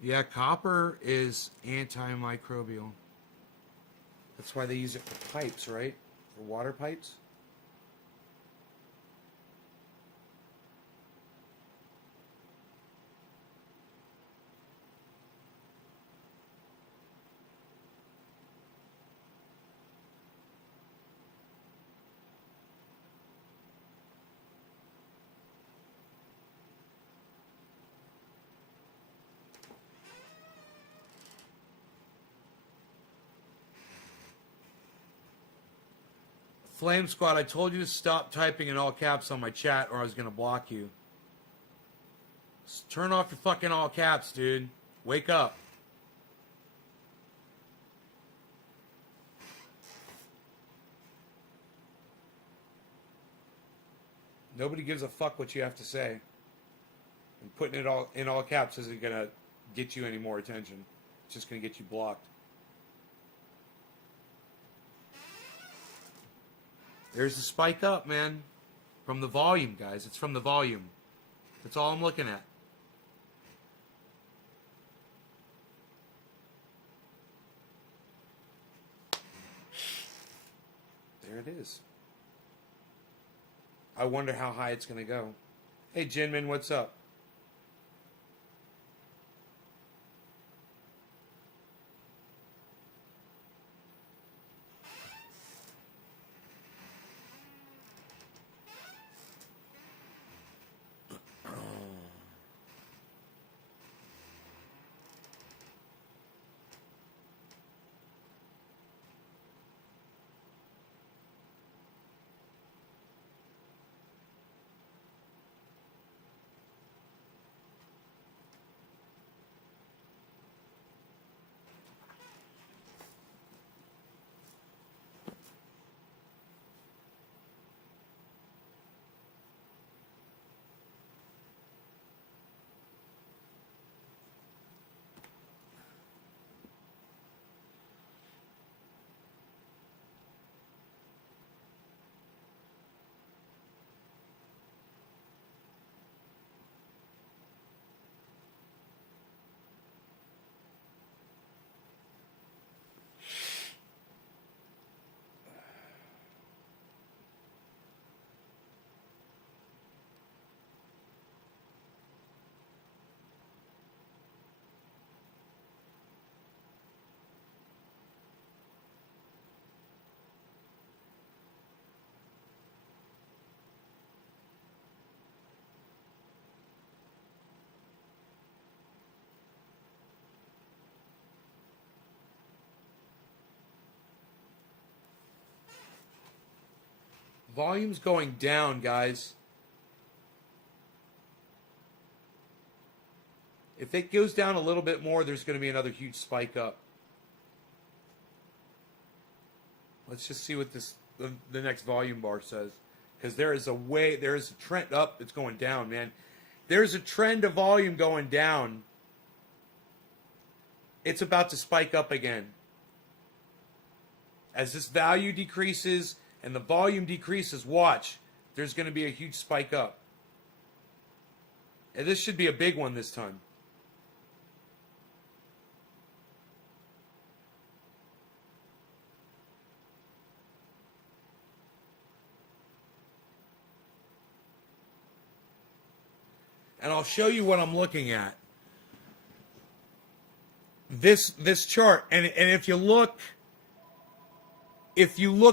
Yeah, copper is antimicrobial. That's why they use it for pipes, right? For water pipes. Flame Squad, I told you to stop typing in all caps on my chat or I was going to block you. Turn off your fucking all caps, dude. Wake up. Nobody gives a fuck what you have to say. And putting it all in all caps isn't going to get you any more attention. It's just going to get you blocked. There's the spike up, man. From the volume, guys. It's from the volume. That's all I'm looking at. There it is. I wonder how high it's going to go. Hey, Jinmin, what's up? Volume's going down, guys. If it goes down a little bit more, there's going to be another huge spike up. Let's just see what the next volume bar says. Because there is a trend up, it's going down, man. There's a trend of volume going down. It's about to spike up again. As this value decreases and the volume decreases, watch. There's going to be a huge spike up. And this should be a big one this time. And I'll show you what I'm looking at. This chart, and if you look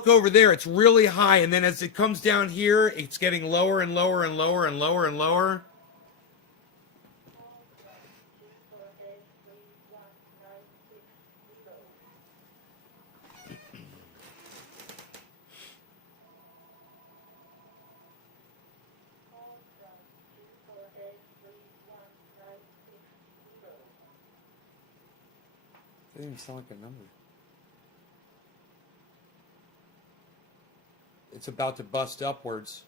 over there, it's really high, and then as it comes down here, it's getting lower and lower and lower and lower and lower. That doesn't even sound like a number. It's about to bust upwards.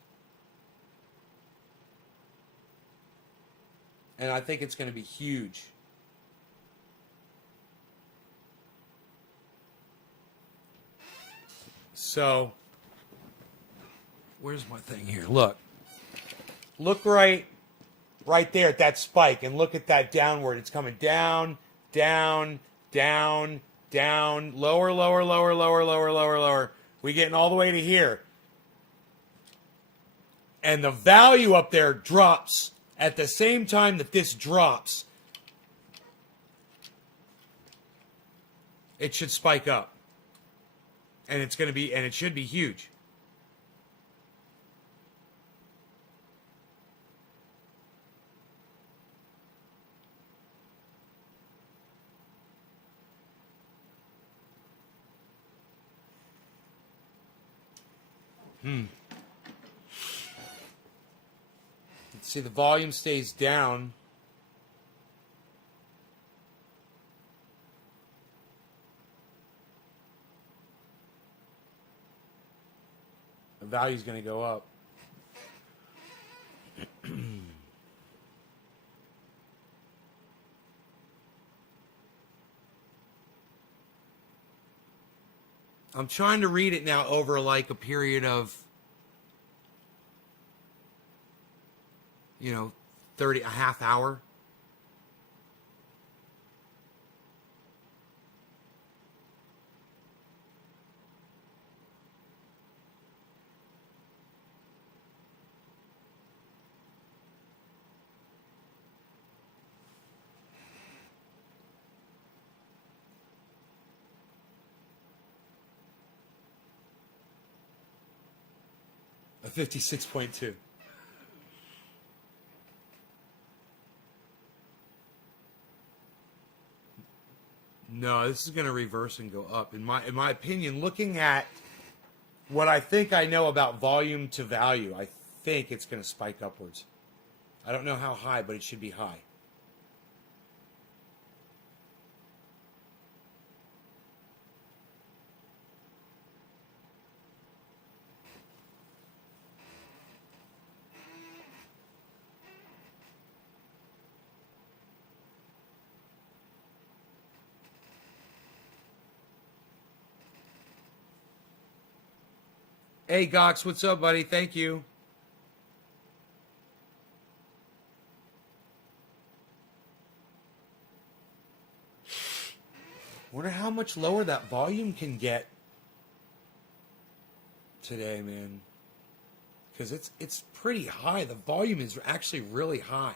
And I think it's going to be huge. So, where's my thing here? Look. Look right there at that spike, and look at that downward. It's coming down, down, down, down, lower, lower, lower, lower, lower, lower, lower. We're getting all the way to here. And the value up there drops at the same time that this drops. It should spike up. And it's going to be, and it should be huge. See, the volume stays down. The value's going to go up. I'm trying to read it now over like a period of, 30, a half hour. A 56.2. No, this is going to reverse and go up. In my opinion, looking at what I think I know about volume to value, I think it's going to spike upwards. I don't know how high, but it should be high. Hey, Gox, what's up, buddy? Thank you. Wonder how much lower that volume can get today, man. Because it's pretty high. The volume is actually really high.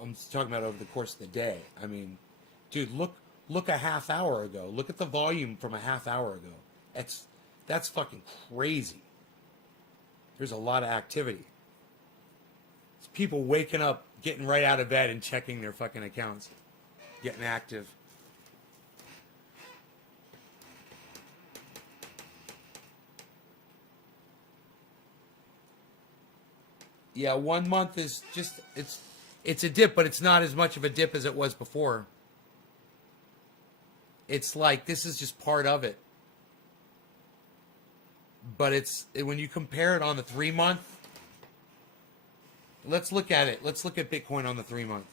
I'm talking about over the course of the day. I mean, dude, look a half hour ago. Look at the volume from a half hour ago. That's fucking crazy. There's a lot of activity. It's people waking up, getting right out of bed and checking their fucking accounts. Getting active. Yeah, 1 month is just it's a dip, but it's not as much of a dip as it was before. It's like this is just part of it. But when you compare it on the 3 month, let's look at it. Let's look at Bitcoin on the 3 month.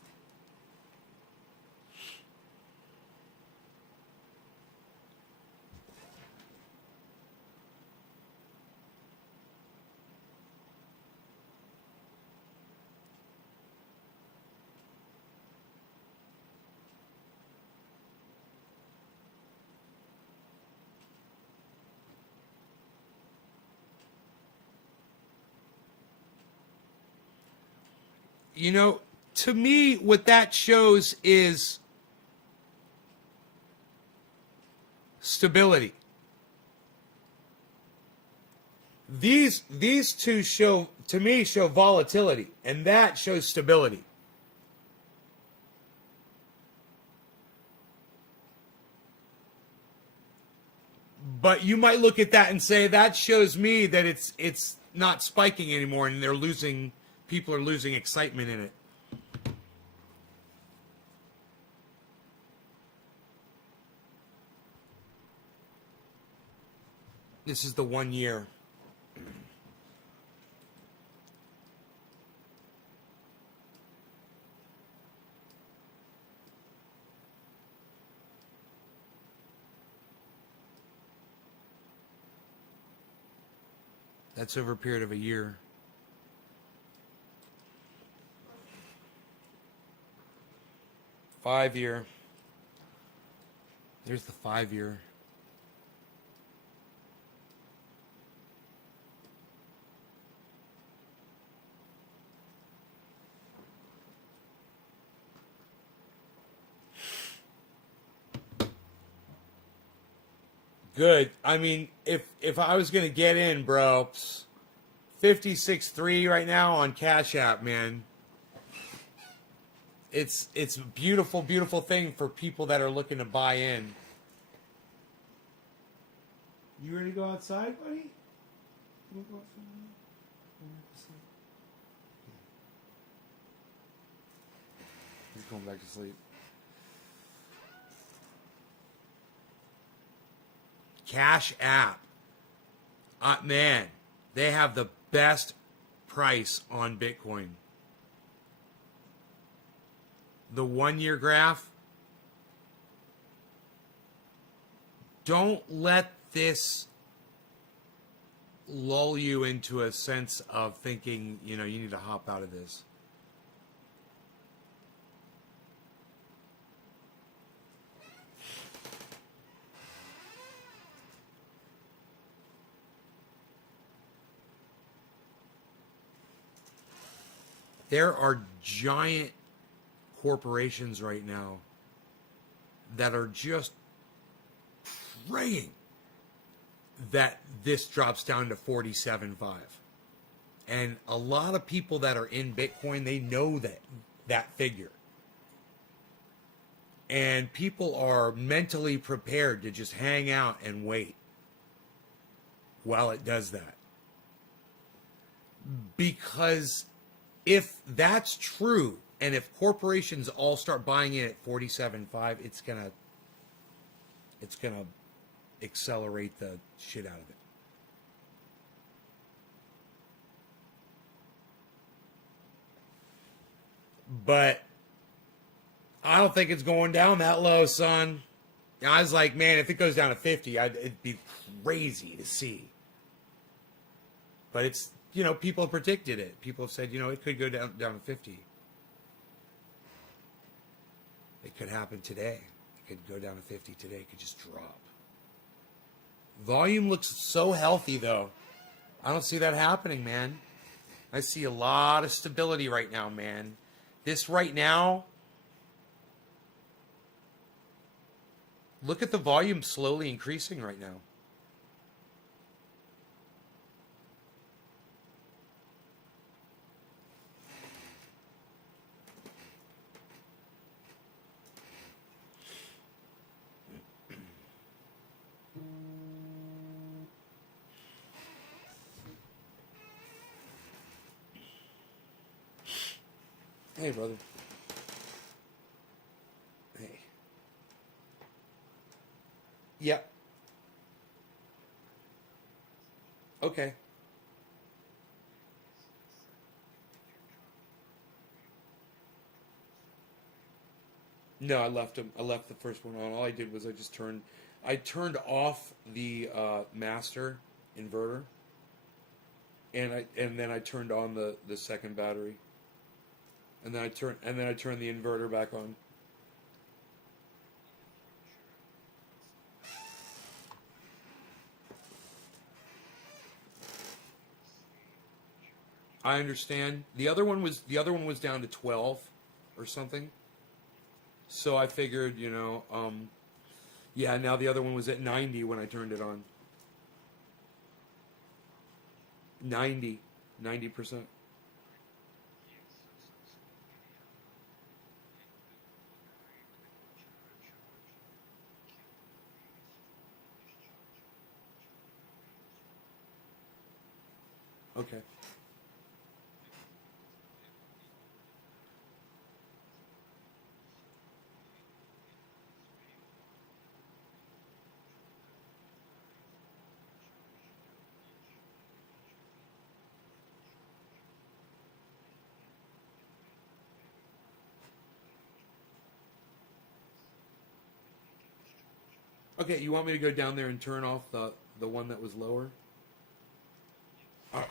You know, to me, what that shows is stability. These two show, to me, show volatility, and that shows stability. But you might look at that and say that shows me that it's not spiking anymore, and people are losing excitement in it. This is the 1 year. That's over a period of a year. Five-year. There's the 5-year. Good. I mean, if I was gonna get in, bro, 56.3 right now on Cash App, man. It's a beautiful, beautiful thing for people that are looking to buy in. You ready to go outside, buddy? You go outside? He's going back to sleep. Cash App. Man, they have the best price on Bitcoin. The 1 year graph. Don't let this lull you into a sense of thinking, you need to hop out of this. There are giant corporations right now that are just praying that this drops down to 47.5. And a lot of people that are in Bitcoin, they know that figure. And people are mentally prepared to just hang out and wait while it does that. Because if that's true, and if corporations all start buying in at 47.5, it's gonna accelerate the shit out of it. But I don't think it's going down that low, son. I was like, man, if it goes down to 50, it'd be crazy to see. But it's, people have predicted it. People have said, it could go down to 50. It could happen today. It could go down to 50 today. It could just drop. Volume looks so healthy, though. I don't see that happening, man. I see a lot of stability right now, man. This right now, look at the volume slowly increasing right now. Hey, brother. Hey. Yeah. Okay. No, I left them. I left the first one on. All I did was I turned off the master inverter, and then I turned on the second battery, and then I turned the inverter back on. I understand. The other one was down to 12 or something. So I figured, yeah. Now the other one was at 90 when I turned it on. 90, 90%. Okay. Okay. You want me to go down there and turn off the one that was lower? Okay.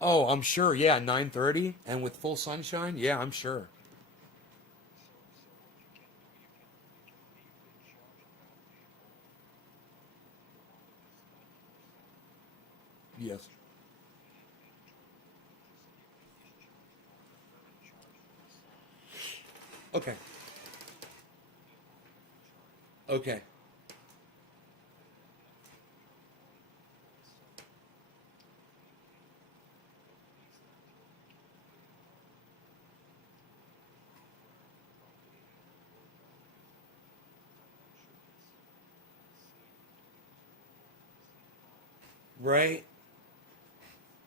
Oh, I'm sure. Yeah, 9:30 and with full sunshine. Yeah, I'm sure. Yes. Okay. Okay. Right.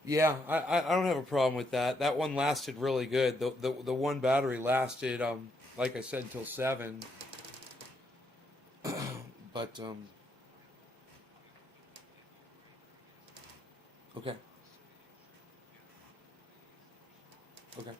Yeah, I don't have a problem with that. That one lasted really good. The one battery lasted, like I said, until 7. But okay. Okay.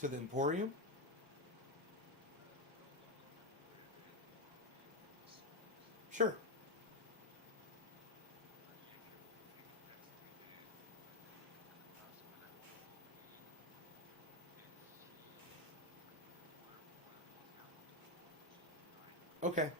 To the Emporium. Sure. Okay.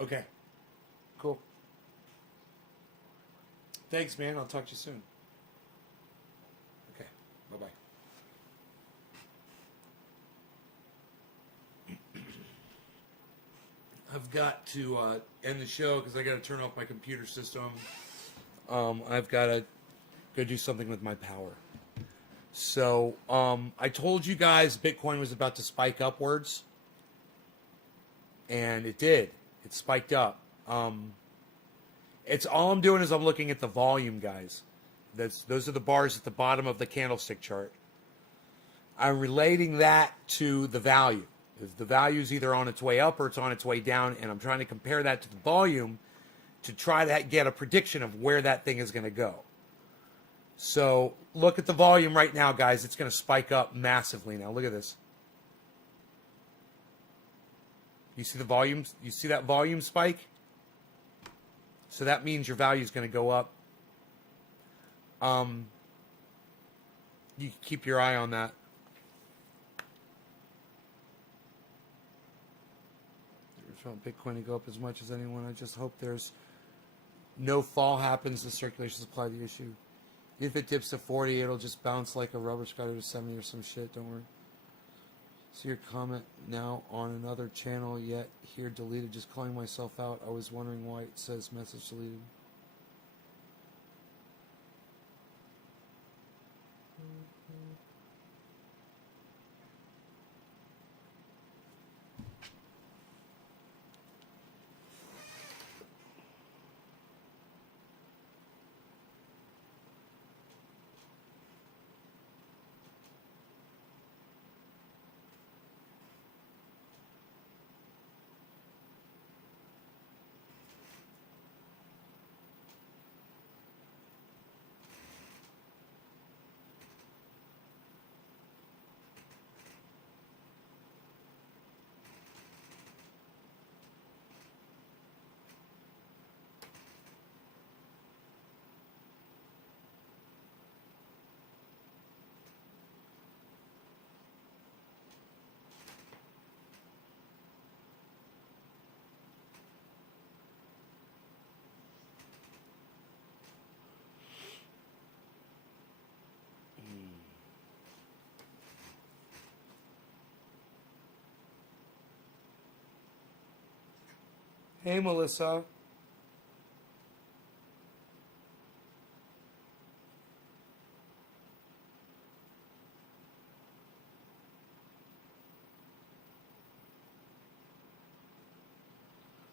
Okay. Cool. Thanks, man. I'll talk to you soon. Okay. Bye bye. I've got to end the show because I got to turn off my computer system. I've got to go do something with my power. So I told you guys Bitcoin was about to spike upwards, and it did. It spiked up. It's all I'm doing is I'm looking at the volume, guys. Those are the bars at the bottom of the candlestick chart. I'm relating that to the value. The value is either on its way up or it's on its way down, and I'm trying to compare that to the volume to try to get a prediction of where that thing is going to go. So look at the volume right now, guys. It's going to spike up massively now. Look at this. You see the volume? You see that volume spike? So that means your value is going to go up. You keep your eye on that. I want Bitcoin to go up as much as anyone. I just hope there's no fall happens. The circulation supply the issue. If it dips to 40, it'll just bounce like a rubber scooter to 70 or some shit. Don't worry. See your comment now on another channel, yet here deleted. Just calling myself out. I was wondering why it says message deleted. Hey, Melissa.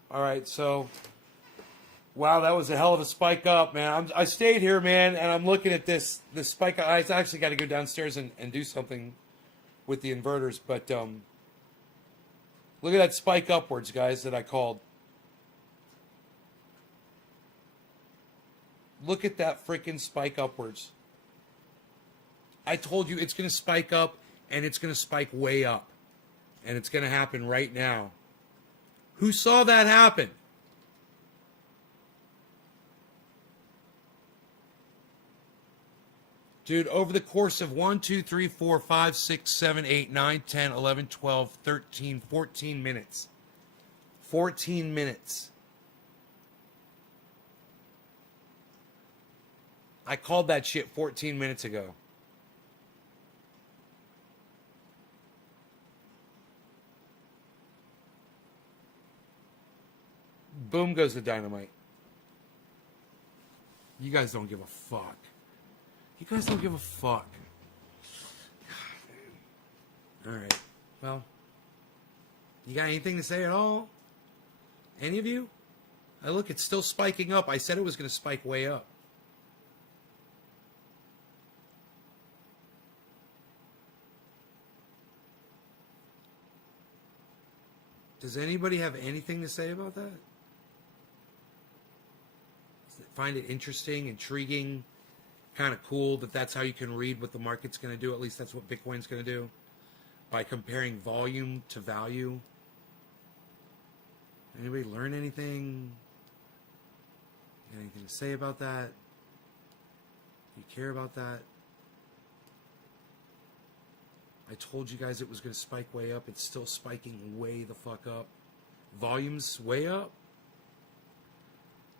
All right, so, wow, that was a hell of a spike up, man. I stayed here, man, and I'm looking at this spike. I actually got to go downstairs and do something with the inverters, but look at that spike upwards, guys, that I called. Look at that freaking spike upwards. I told you it's going to spike up, and it's going to spike way up. And it's going to happen right now. Who saw that happen? Dude, over the course of 1, 2, 3, 4, 5, 6, 7, 8, 9, 10, 11, 12, 13, 14 minutes. 14 minutes. I called that shit 14 minutes ago. Boom goes the dynamite. You guys don't give a fuck. You guys don't give a fuck. God, all right. Well, you got anything to say at all? Any of you? Look, it's still spiking up. I said it was going to spike way up. Does anybody have anything to say about that? Find it interesting, intriguing, kind of cool that that's how you can read what the market's going to do. At least that's what Bitcoin's going to do by comparing volume to value. Anybody learn anything? Got anything to say about that? Do you care about that? I told you guys it was going to spike way up. It's still spiking way the fuck up. Volume's way up.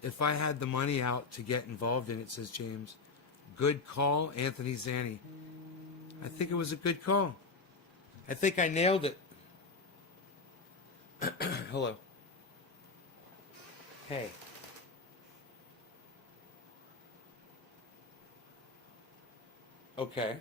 If I had the money out to get involved in it, says James. Good call, Anthony Zanni. I think it was a good call. I think I nailed it. Hello. Hey. Okay.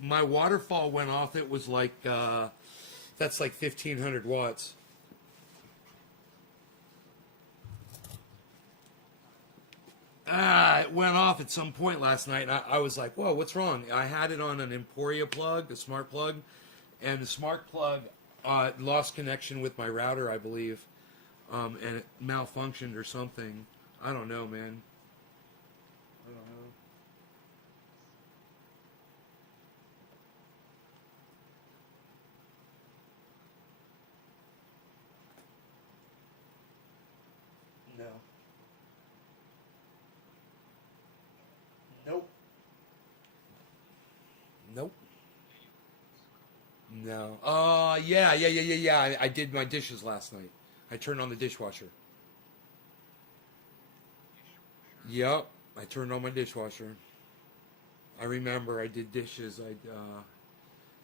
My waterfall went off. It was like that's like 1,500 watts. It went off at some point last night, and I was like, "Whoa, what's wrong?" I had it on an Emporia plug, a smart plug, and the smart plug lost connection with my router, I believe, and it malfunctioned or something. I don't know, man. I don't know. No. Nope. Nope. No. Yeah. I did my dishes last night. I turned on the dishwasher. Yep. I turned on my dishwasher. I remember I did dishes.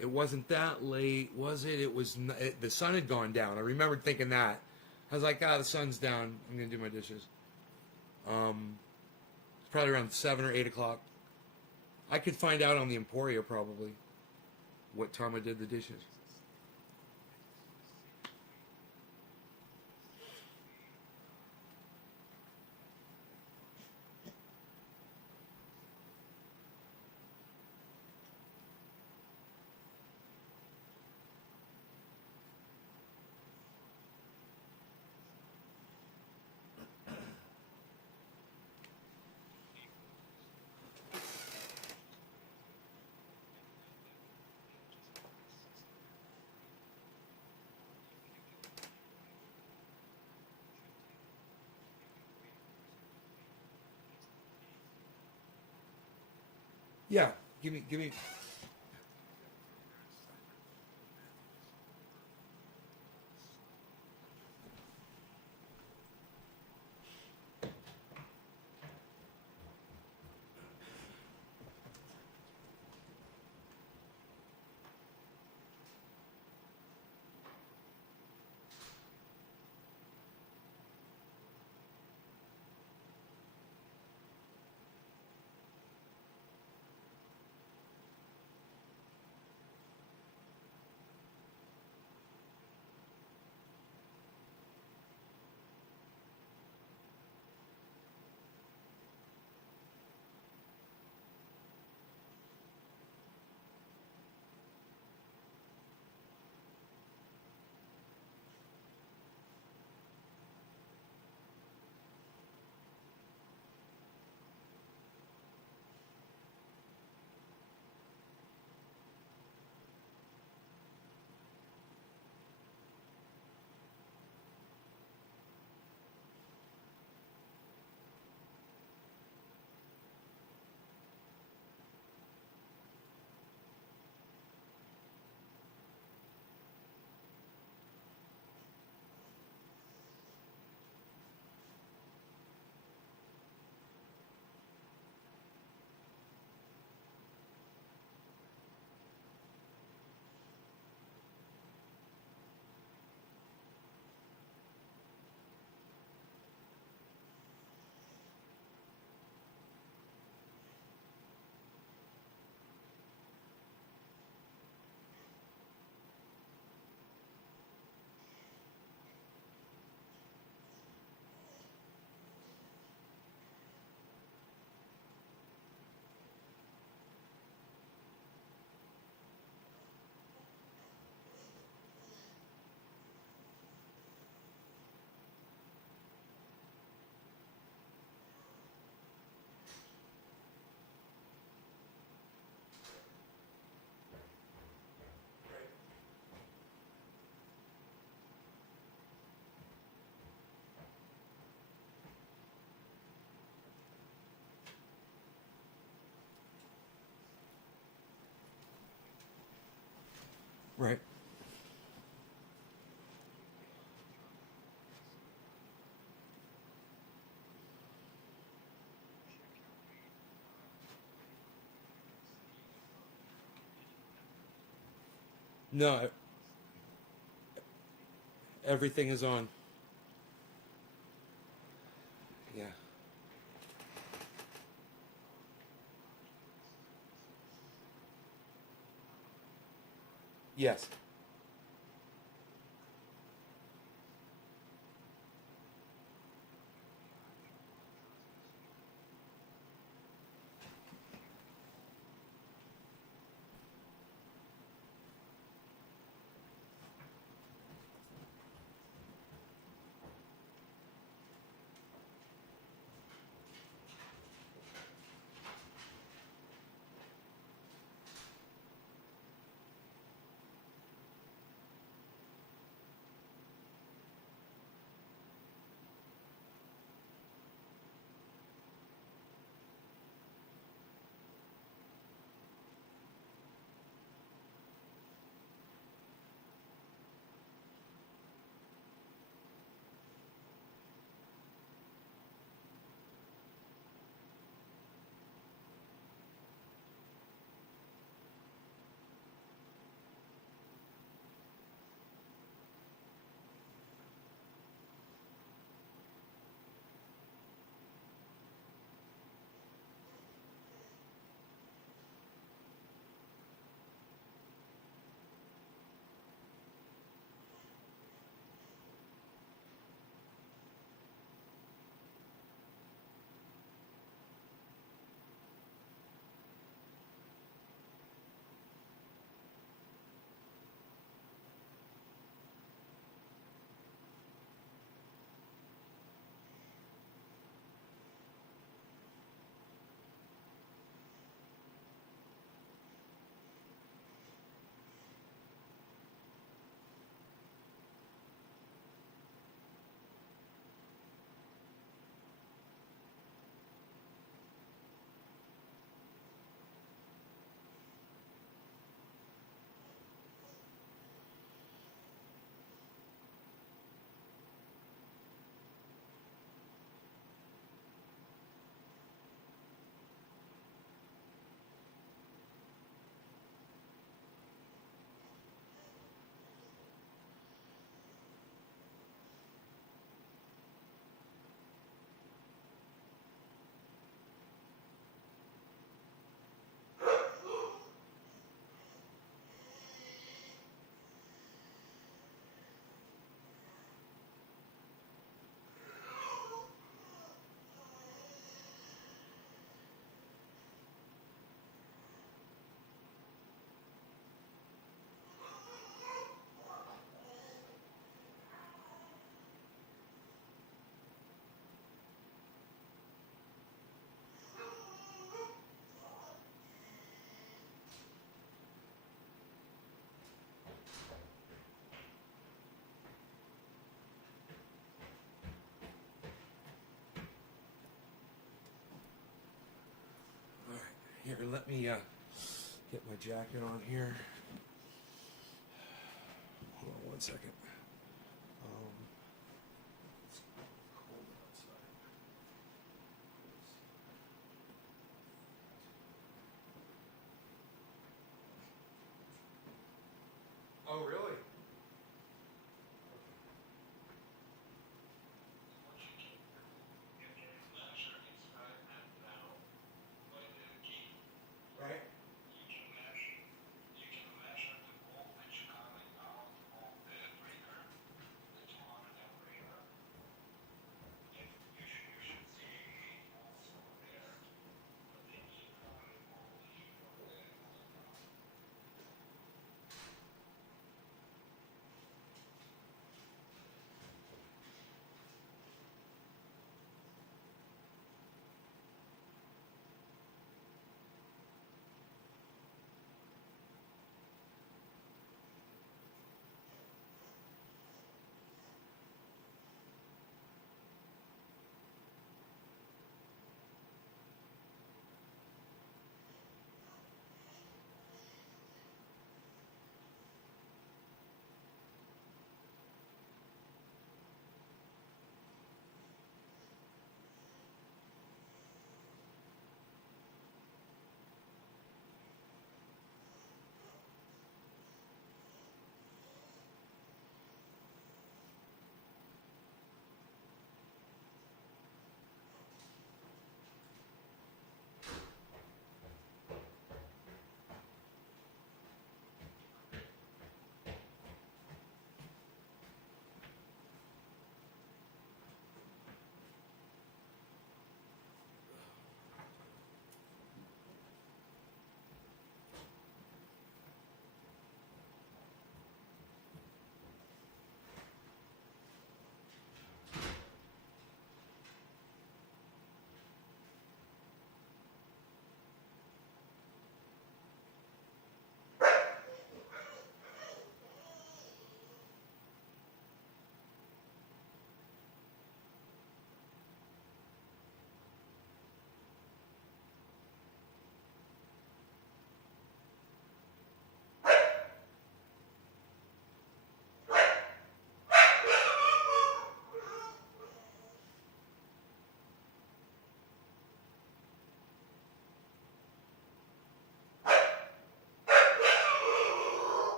It wasn't that late, was it? The sun had gone down. I remember thinking that. I was like, the sun's down. I'm gonna do my dishes. It's probably around 7 or 8 o'clock. I could find out on the Emporia probably what time I did the dishes. Yeah, give me. Right. No, everything is on. Yeah. Yes. All right. Here, let me get my jacket on here. Hold on one second. It's cold outside. Oh, really? Right?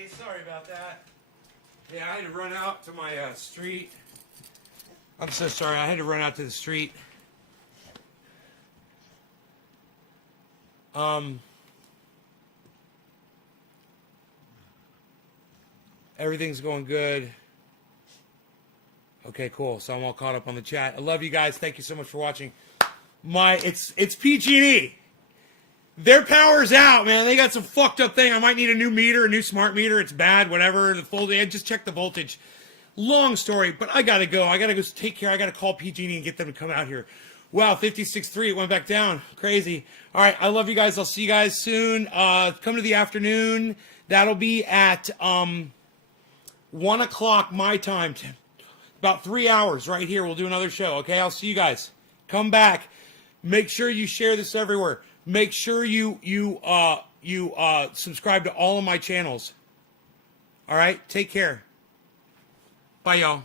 everybody. Sorry about that. Yeah, I had to run out to my street. I'm so sorry. I had to run out to the street. Everything's going good. Okay, cool. So I'm all caught up on the chat. I love you guys. Thank you so much for watching. It's PG&E. Their power's out, man. They got some fucked up thing. I might need a new meter, a new smart meter. It's bad, whatever. Just check the voltage. Long story, but I gotta go. I gotta go take care. I gotta call PG&E and get them to come out here. Wow, 56.3. It went back down. Crazy. All right, I love you guys. I'll see you guys soon. Come to the afternoon. That'll be at 1 o'clock my time. About 3 hours right here. We'll do another show. Okay, I'll see you guys. Come back. Make sure you share this everywhere. Make sure you subscribe to all of my channels. All right, take care. Bye, y'all.